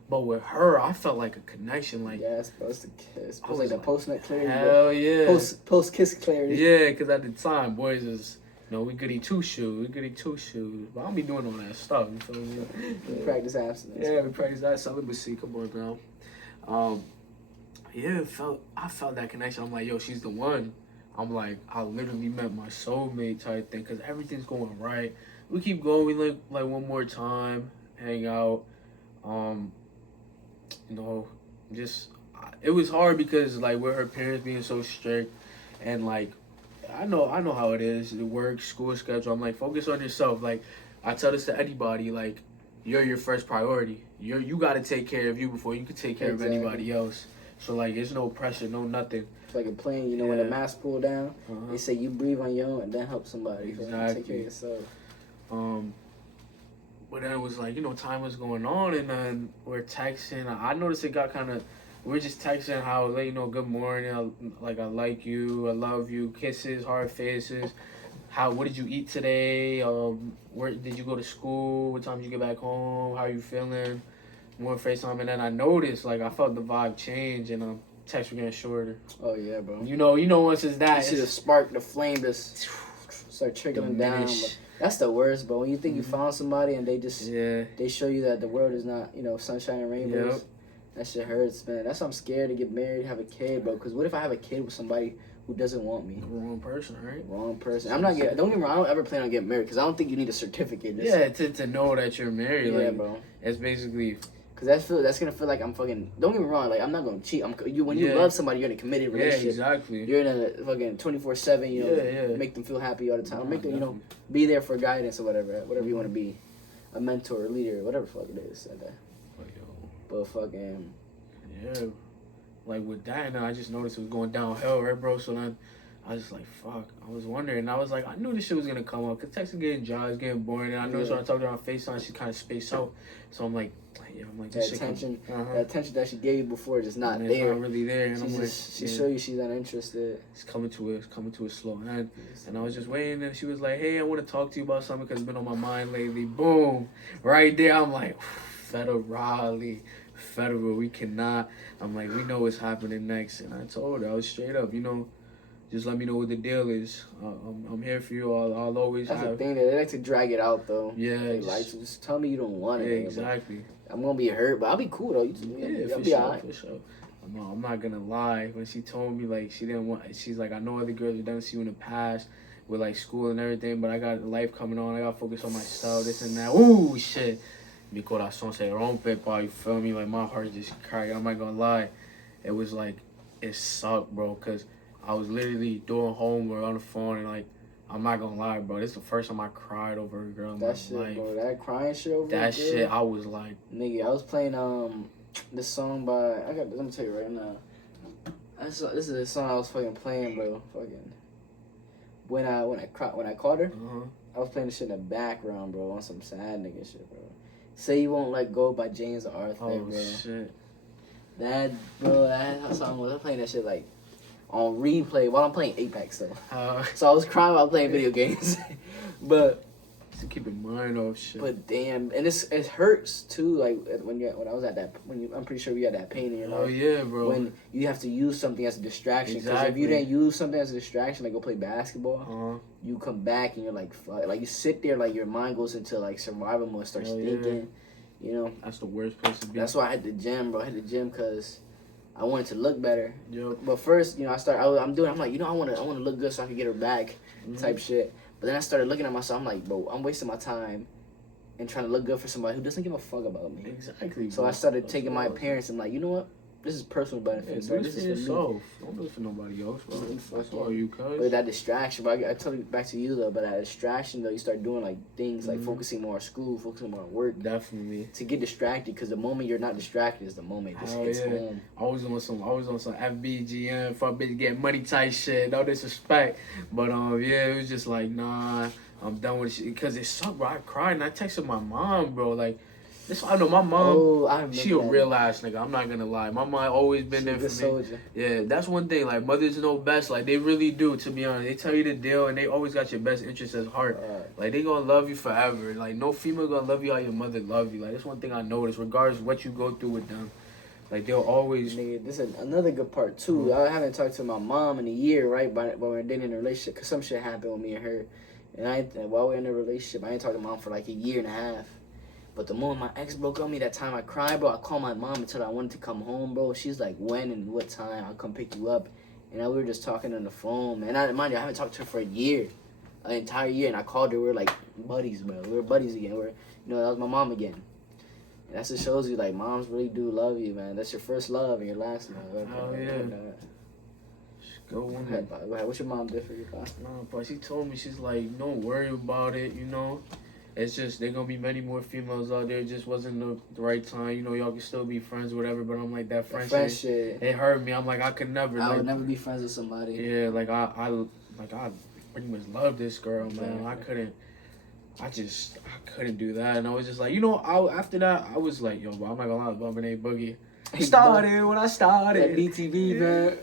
But with her, I felt like a connection. Like, yeah, it's supposed to kiss. I was like the post-nut clarity. Hell yeah. Post-kiss clarity. Yeah, because at the time, boys is, we goody two shoes. But I don't be doing all that stuff. You feel me? We practice abstinence. Yeah, we practice that celibacy. Come on, girl. Yeah, I felt that connection. I'm like, yo, she's the one. I'm like, I literally met my soulmate type thing, because everything's going right. We keep going. We like one more time, hang out. It was hard because like with her parents being so strict, and like I know how it is, the work, school schedule. I'm like, focus on yourself. Like I tell this to anybody, like you're your first priority. You got to take care of you before you can take care of anybody else. So like there's no pressure, no nothing. It's like a plane, when the mask pull down, they say you breathe on your own and then help somebody. Exactly. Take care of yourself. But then it was like, time was going on, and then we're texting. I noticed it got kind of, we're just texting how, good morning, I like you, I love you, kisses, hard faces. What did you eat today? Where did you go to school? What time did you get back home? How are you feeling? More FaceTime, and then I noticed, I felt the vibe change, and texts were getting shorter. Oh yeah, bro. You know once it's that. You see the spark, the flame just start trickling down. But that's the worst, bro. When you think you found somebody and they just they show you that the world is not, sunshine and rainbows. Yep. That shit hurts, man. That's why I'm scared to get married, have a kid, bro. Because what if I have a kid with somebody who doesn't want me? The wrong person, right? Wrong person. Don't get me wrong. I don't ever plan on getting married because I don't think you need a certificate. To know that you're married. Yeah, bro. It's basically. Because that's gonna feel like I'm fucking. Don't get me wrong. Like I'm not gonna cheat. When you love somebody, you're in a committed relationship. Yeah, exactly. You're in a fucking 24/7. Make them feel happy all the time. Make them be there for guidance or whatever you want to be, a mentor, a leader, whatever the fuck it is. But fucking. Yeah, like with that, and I just noticed it was going downhill, right, bro? So then I was just like, fuck. I was wondering, and I was like, I knew this shit was gonna come up, because texting getting dry, it's getting boring, and I noticed when I talked to her on FaceTime, she kind of spaced out. So I'm like, this that attention, that attention that she gave you before is just not there. It's not really there, and she show you she's uninterested. It's coming to a slow end, and I was just waiting, and she was like, hey, I want to talk to you about something because it's been on my mind lately. Boom, right there. I'm like, Federal, we cannot. I'm like, we know what's happening next, and I told her, I was straight up, just let me know what the deal is. I'm here for you. I'll always That's have. the thing, they like to drag it out though. Yeah, just tell me you don't want it. Yeah, exactly. I'm gonna be hurt, but I'll be cool though. I'll be alright. For sure. I'm not gonna lie. When she told me she didn't want, she's like, I know other girls have done this to you in the past with school and everything, but I got life coming on. I got to focus on myself, this and that. Ooh, shit. Mi corazón se rompe, pa, you feel me? My heart just cracked. I'm not gonna lie. It was it sucked, bro, because I was literally doing homework on the phone, and I'm not gonna lie, bro. This is the first time I cried over a girl in my life. Bro, that crying shit over that shit, I was like, nigga, I was playing this song by let me tell you right now. This is a song I was fucking playing, bro. Fucking when I caught her, I was playing this shit in the background, bro, on some sad nigga shit, bro. Say You Won't Let Go by James Arthur, bro. Shit. That song was, I was playing that shit on replay while I'm playing Apex though. So I was crying while playing video games. But To keep your mind off shit. But damn, and it hurts too. Like when I was at that, I'm pretty sure you had that pain in your life. Oh yeah, bro. When you have to use something as a distraction. Because if you didn't use something as a distraction, like go play basketball, you come back and you're like, fuck. Like you sit there, like your mind goes into like survival mode, starts thinking. You know. That's the worst place to be. That's why I hit the gym, bro. I hit the gym because I wanted to look better. Yep. But first, you know, I'm like, you know, I want to look good so I can get her back, type shit. But then I started looking at myself. I'm like, bro, I'm wasting my time and trying to look good for somebody who doesn't give a fuck about me. Exactly. So I started taking my appearance and like, you know what? This is personal benefits. Yeah, right? This is for yourself. me. Don't do it for nobody else, bro. That's all you, cuz. But that distraction, but I told you back to you though. But that distraction though, you start doing like things like focusing more on school, focusing more on work. Definitely. To get distracted, because the moment you're not distracted is the moment it just hits home. Always on some FBGM, fuck bitch, get money type shit. No disrespect, but yeah, it was just like, nah, I'm done with shit. Because it sucked, bro. I cried and I texted my mom, bro. Like, this I know my mom. She a real ass nigga. I'm not gonna lie. My mom always been there for me. Soldier. Yeah, that's one thing. Like mothers know best. Like they really do. To be honest, they tell you the deal, and they always got your best interest at heart. Like they gonna love you forever. Like no female gonna love you how your mother love you. Like that's one thing I noticed. Regardless of what you go through with them, like they'll always. Nigga, this is another good part too. I haven't talked to my mom in a year, right? But we're dating in a relationship, cause some shit happened with me and her, and while we're in a relationship, I ain't talked to mom for like a year and a half. But the moment my ex broke up me, that time I cried, bro. I called my mom and told her I wanted to come home, bro. She's like, when and what time? I'll come pick you up. And we were just talking on the phone, man. Mind you, I haven't talked to her for a year, an entire year. And I called her. We were like buddies, bro. We were buddies again. That was my mom again. And that just shows you, like, moms really do love you, man. That's your first love and your last love. Oh, yeah. Go on. Go ahead. What your mom did for you, pa? No, but she told me, she's like, don't worry about it, you know. It's just, there gonna be many more females out there. It just wasn't the right time. You know, y'all can still be friends or whatever, but I'm like, that friendship, it hurt me. I'm like, I could never. I would never be friends with somebody. Yeah, like, I pretty much love this girl, man. I couldn't do that. And I was just like, you know, after that, I was like, yo, but I'm not gonna lie, bumping A Boogie. Started when I started. That BTV, man.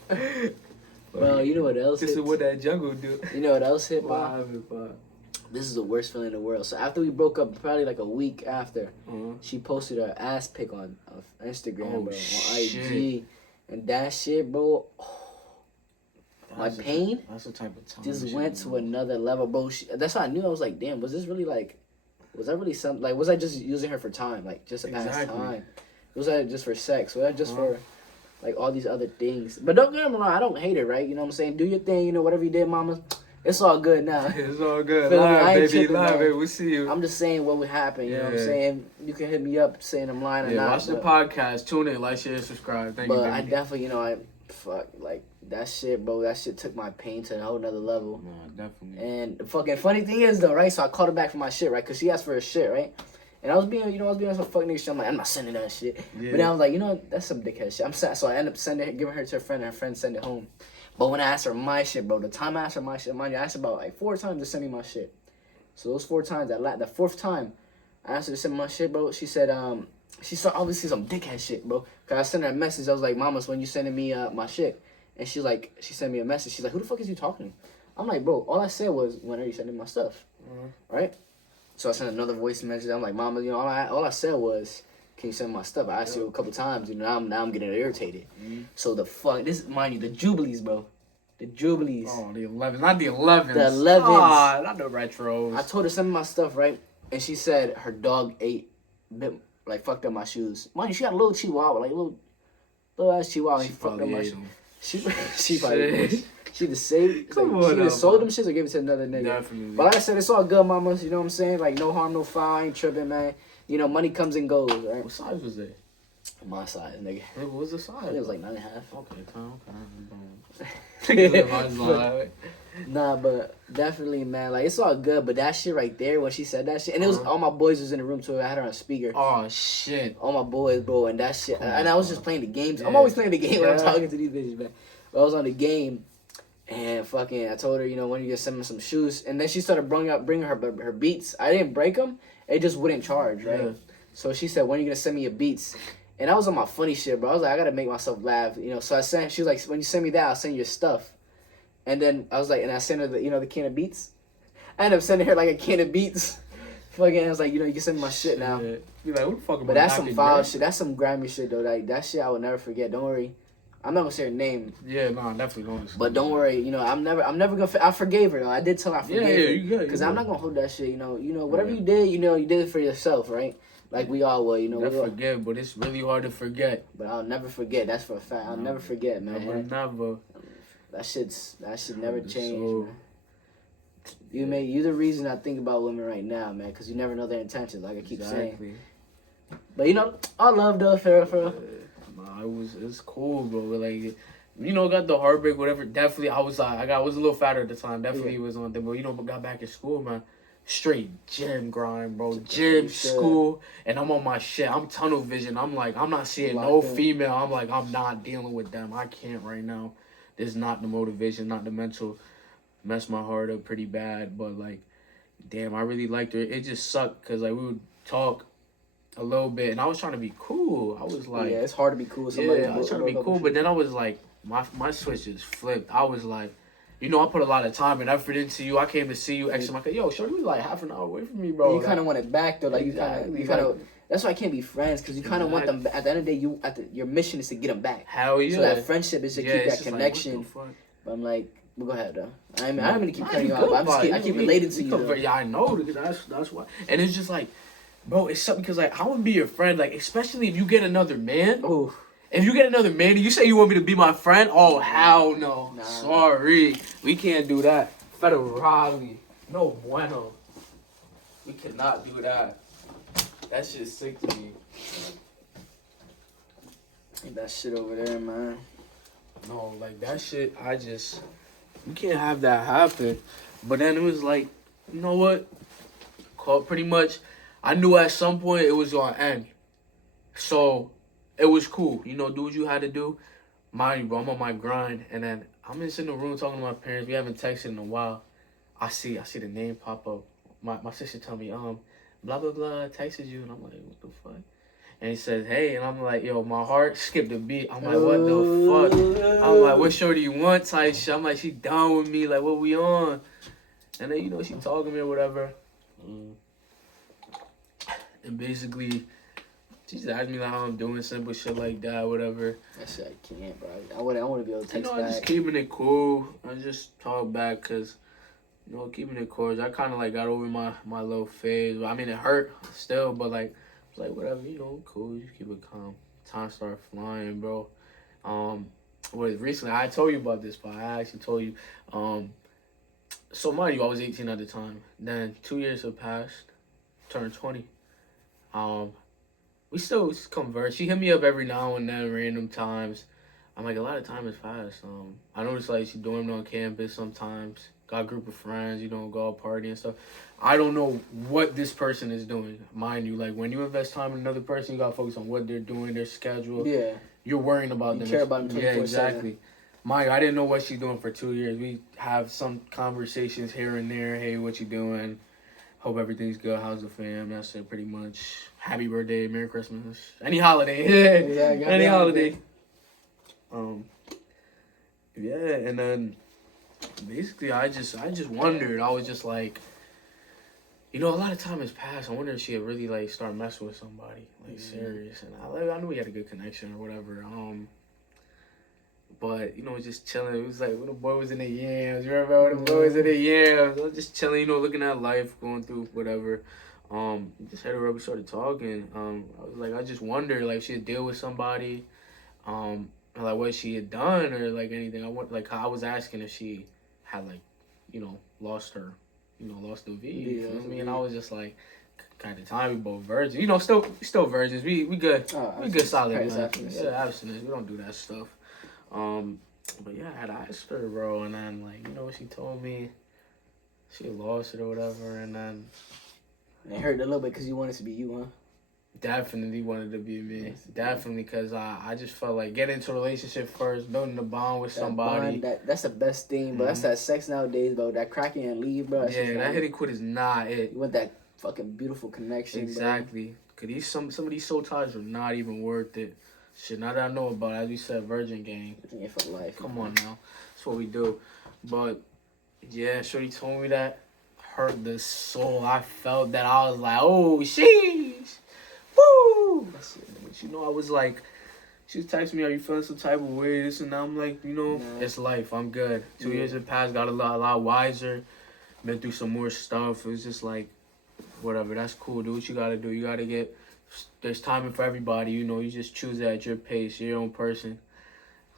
Well, you know what else This is what that jungle do. You know what else hit, man? This is the worst feeling in the world. So after we broke up, probably like a week after, she posted her ass pic on Instagram, bro, on IG, and that shit, bro. My pain. That's the type of time. Just went to another level, bro. That's why I knew. I was like, damn, was this really like, was that really something? Like, was I just using her for time, like just to pass time? Was that just for sex? Was that just for like all these other things? But don't get me wrong, I don't hate her, right? You know what I'm saying? Do your thing, you know, whatever you did, mama. It's all good now. It's all good. Live, baby. Live, baby. We'll see you. I'm just saying what would happen. You know what I'm saying? You can hit me up saying I'm lying or not. Watch the podcast. Tune in. Like, share, subscribe. Thank you, baby. But I definitely, you know, like, that shit, bro. That shit took my pain to a whole nother level. Nah, definitely. And the fucking funny thing is, though, right? So I called her back for my shit, right? Because she asked for her shit, right? And I was being some fuck nigga shit. I'm like, I'm not sending that shit. Yeah. But then I was like, you know, that's some dickhead shit. So I ended up giving her to her friend, and her friend sent it home. But when I asked her my shit, bro, the time I asked her my shit, mind you, I asked her about like 4 times to send me my shit. So those 4 times, the 4th time, I asked her to send me my shit, bro. She said, she saw obviously some dickhead shit, bro. Cause I sent her a message. I was like, Mama's when you sending me my shit, and she sent me a message. She's like, who the fuck is you talking to? I'm like, bro, all I said was, when are you sending my stuff, right? So I sent another voice message. I'm like, Mama, you know, all I said was, can you send my stuff? I asked you a couple times, you know, now I'm getting irritated. So mind you, the Jubilees, bro. The Jubilees. Oh, the 11s. Not the 11s. The 11s. Ah, not the retros. I told her send me my stuff, right? And she said her dog fucked up my shoes. Mind you, she got a little chihuahua, like a little ass chihuahua. She fucked up my shoes. She probably she just saved. She just sold them shits or gave it to another nigga. Definitely. But like I said, it's all good, mamas. You know what I'm saying? Like, no harm, no foul. I ain't tripping, man. You know, money comes and goes, right? What size was it? My size, nigga. What was the size? It was like 9.5. Okay. Nah, but definitely, man. Like, it's all good. But that shit right there, when she said that shit, and it was all my boys was in the room too. I had her on speaker. Oh shit. All my boys, bro, and that shit. And I was just playing the games. Yeah. I'm always playing the game when I'm talking to these bitches, man. But I was on the game, and I told her, you know, when you gonna send me some shoes, and then she started bringing her Beats. I didn't break them. It just wouldn't charge, right? Yeah. So she said, when are you gonna send me your Beats? And I was on my funny shit, bro. I was like, I gotta make myself laugh, you know. So she was like, when you send me that, I'll send you your stuff. And then I was like, and I sent her the can of Beats. I ended up sending her like a can of Beats. Fucking, I was like, you know, you can send me my shit now. Be like, what the fuck am I? But that's some foul shit. That's some grimy shit though. Like that shit, I would never forget. Don't worry. I'm not gonna say her name. Yeah, no, I definitely don't. But don't worry, you know, I'm never gonna. I forgave her though. I did tell her I forgave her. You good. Because I'm not gonna hold that shit. You know, whatever you did, you know, you did it for yourself, right? Like we all will, you know. Never forget, but it's really hard to forget. But I'll never forget. That's for a fact. I'll never forget, man. Never. That should never change, man. You the reason I think about women right now, man. Because you never know their intentions, like I keep saying. But you know, I love though, for real. Nah, it's cool, bro. Like, you know, got the heartbreak, whatever. Definitely, I was a little fatter at the time. Definitely was on there, but you know, got back in school, man. Straight gym grind, bro. Gym, school, and I'm on my shit. I'm tunnel vision. I'm like, I'm not seeing no female. I'm like, I'm not dealing with them. I can't right now. There's not the motivation, not the mental. Messed my heart up pretty bad, but like, damn, I really liked her. It just sucked because like we would talk a little bit, and I was trying to be cool. I was like, yeah, it's hard to be cool with somebody. I was trying to be cool, but then I was like, my switch just flipped. I was like, you know, I put a lot of time and effort into you. I came to see you. Actually, I'm like, yo, shorty was like half an hour away from me, bro. You kind of want it back though, like you kind of. That's why I can't be friends, because you kind of want them. At the end of the day, your mission is to get them back. Hell yeah. So that friendship is to keep that connection. Like, but I'm like, well, go ahead though. I'm gonna keep cutting you off. I keep relating to you. Yeah, I know. That's why. And it's just like, bro, it's something because like I want to be your friend, like especially if you get another man. Ooh. If you get another man and you say you want me to be my friend, oh hell no. Nah. Sorry. We can't do that. Federale. No bueno. We cannot do that. That shit's sick to me. That shit over there, man. No, like that shit, we can't have that happen. But then it was like, you know what? Pretty much, I knew at some point it was gonna end. So, it was cool. You know, do what you had to do. Mind you, bro, I'm on my grind. And then I'm just in the room talking to my parents. We haven't texted in a while. I see the name pop up. My sister tell me, blah, blah, blah, texted you. And I'm like, what the fuck? And he says, hey. And I'm like, yo, my heart skipped a beat. I'm like, what the fuck? I'm like, what show do you want type shit? I'm like, she down with me. Like, what we on? And then, you know, she talking to me or whatever. And basically, she just asked me like how I'm doing, simple shit like that, whatever. That shit I can't, bro. I want to be able to text back. I just keeping it cool. I just talk back because, you know, keeping it cordial. I kind of like got over my little phase. I mean, it hurt still, but like, it's like whatever, you know, cool. You keep it calm. Time start flying, bro. Recently I told you about this, but I actually told you. So mind you, I was 18 at the time. Then 2 years have passed. Turned 20. We still converse. She hit me up every now and then, random times. I'm like, a lot of time has passed. I noticed like she dormed on campus sometimes. Got a group of friends, you know, go out party and stuff. I don't know what this person is doing. Mind you, like when you invest time in another person, you gotta focus on what they're doing, their schedule. Yeah. You're worrying about them. You care about them 24/7. Yeah, exactly. Mind you, I didn't know what she's doing for 2 years. We have some conversations here and there. Hey, what you doing? Hope everything's good. How's the fam? That's it, pretty much. Happy birthday, Merry Christmas. Any holiday. Yeah, any holiday. Yeah, and then basically I just wondered. I was just like, you know, a lot of time has passed. I wonder if she had really like start messing with somebody, like serious. And I knew we had a good connection or whatever. But, you know, just chilling. It was like when the boy was in the yams. You remember when the boy was in the yams? I was just chilling, you know, looking at life, going through whatever. Just hit her up, we started talking. I was like, I just wondered, like, if she had deal with somebody, like what she had done or like anything. I was asking if she had like, you know, lost the V. You feel me? And I was just like, kind of time we both virgins. You know, still virgins. We good. We good, solid, man. Yeah, abstinence. We don't do that stuff. But yeah, I had asked her, bro, and then like, you know, she told me she lost it or whatever, and then it hurt a little bit because you wanted to be you, huh? Definitely wanted to be me. Definitely, because I just felt like getting into a relationship first, building a bond with somebody. That's the best thing, bro. That's that sex nowadays, bro. That cracking and leave, bro. Yeah, that hit and quit is not it. You want that fucking beautiful connection, exactly. Because some of these soul ties are not even worth it. Shit, now that I know about it, as we said, virgin gang. Yeah, for life. Come on now. That's what we do. But, yeah, Shorty told me that. hurt the soul. I felt that. I was like, oh, sheesh. Woo! But you know, I was like, she was texting me, are you feeling some type of way, this and that. I'm like, you know, it's life. I'm good. 2 years have passed, got a lot wiser, been through some more stuff. It was just like, whatever, that's cool. Do what you gotta do. You gotta get, there's timing for everybody, you know. You just choose it at your pace, your own person.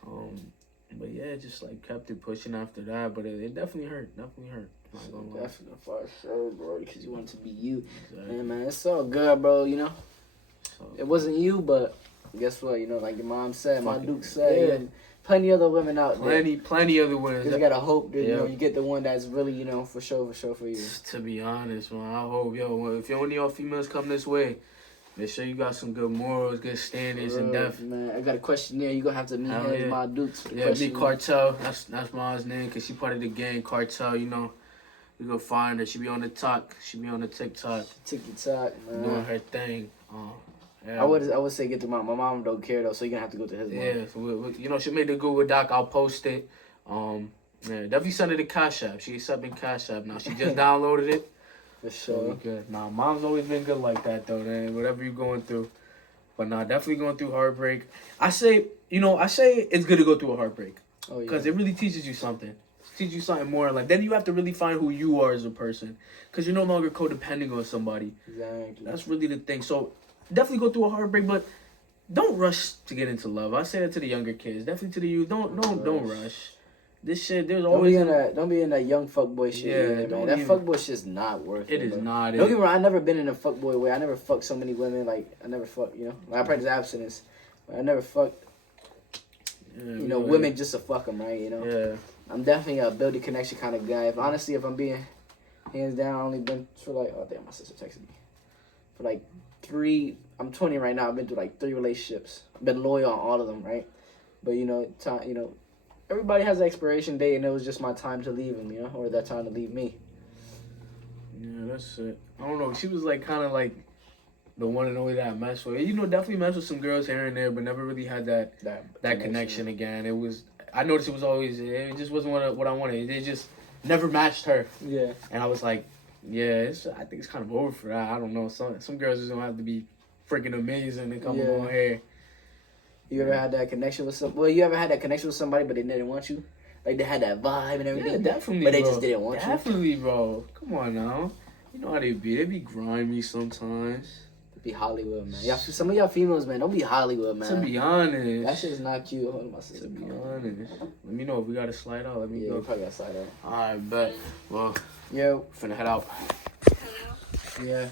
But yeah, just like kept it pushing after that. But it definitely hurt. Definitely hurt. Definitely for sure, bro. Because you want to be you. Exactly. And man, it's all good, bro. You know, it wasn't you, but guess what? You know, like your mom said, my Duke said, plenty other women out there. Plenty other women. You gotta hope that you know you get the one that's really, you know, for sure for you. To be honest, man, I hope if any of y'all females come this way, make sure you got some good morals, good standards, and depth. Man, I got a questionnaire. You gonna have to meet him, my Dukes. Meet Cartel. That's mom's name, cause she part of the gang. Cartel, you know. We go find her. She be on the Tok. She be on the TikTok. TikTok, man. Doing her thing. Yeah. I would say get to my mom don't care though, so you're gonna have to go to his mom. Yeah, so you know, she made the Google Doc. I'll post it. Definitely send her the Cash App. She's accepting Cash App now. She just downloaded it. For sure. Good. Nah, mom's always been good like that though, man. Whatever you're going through. But nah, definitely going through heartbreak. I say it's good to go through a heartbreak. Oh, yeah. Because it really teaches you something. It teaches you something more in life. Then you have to really find who you are as a person. Because you're no longer codependent on somebody. Exactly. That's really the thing. So definitely go through a heartbreak, but don't rush to get into love. I say that to the younger kids. Definitely to the youth. Don't rush. This shit, there's always don't be in that young fuckboy shit. Yeah, man. That fuckboy shit's not worth it. It is not. Don't get me wrong. I never been in a fuckboy way. I never fucked so many women. Like I never fucked. You know, I practice abstinence. But I never fucked. Women just to fuck them, right? You know. Yeah. I'm definitely a build a connection kind of guy. If I'm being hands down, I only been for like my sister texted me for like 3. I'm 20 right now. I've been through like 3 relationships. I've been loyal on all of them, right? But everybody has an expiration date, and it was just my time to leave him, or that time to leave me. Yeah, that's it. I don't know. She was like kind of like the one and only that I messed with. Definitely messed with some girls here and there, but never really had that connection again. I noticed it just wasn't what I wanted. It just never matched her. Yeah. And I was like, I think it's kind of over for that. I don't know. Some girls just don't have to be freaking amazing to come along here. You ever had that connection with you ever had that connection with somebody, but they didn't want you? Like, they had that vibe and everything? Yeah, definitely, but they just didn't want you? Definitely, bro. Come on, now. You know how they be. They be grimy sometimes. Be Hollywood, man. Some of y'all females, man, don't be Hollywood, man. To be honest. That shit's not cute. Hold on, my sister. To be honest. Let me know if we got to slide out. Let me go. We probably got to slide out. All right, bet. Well, yo. Finna head out. Yeah.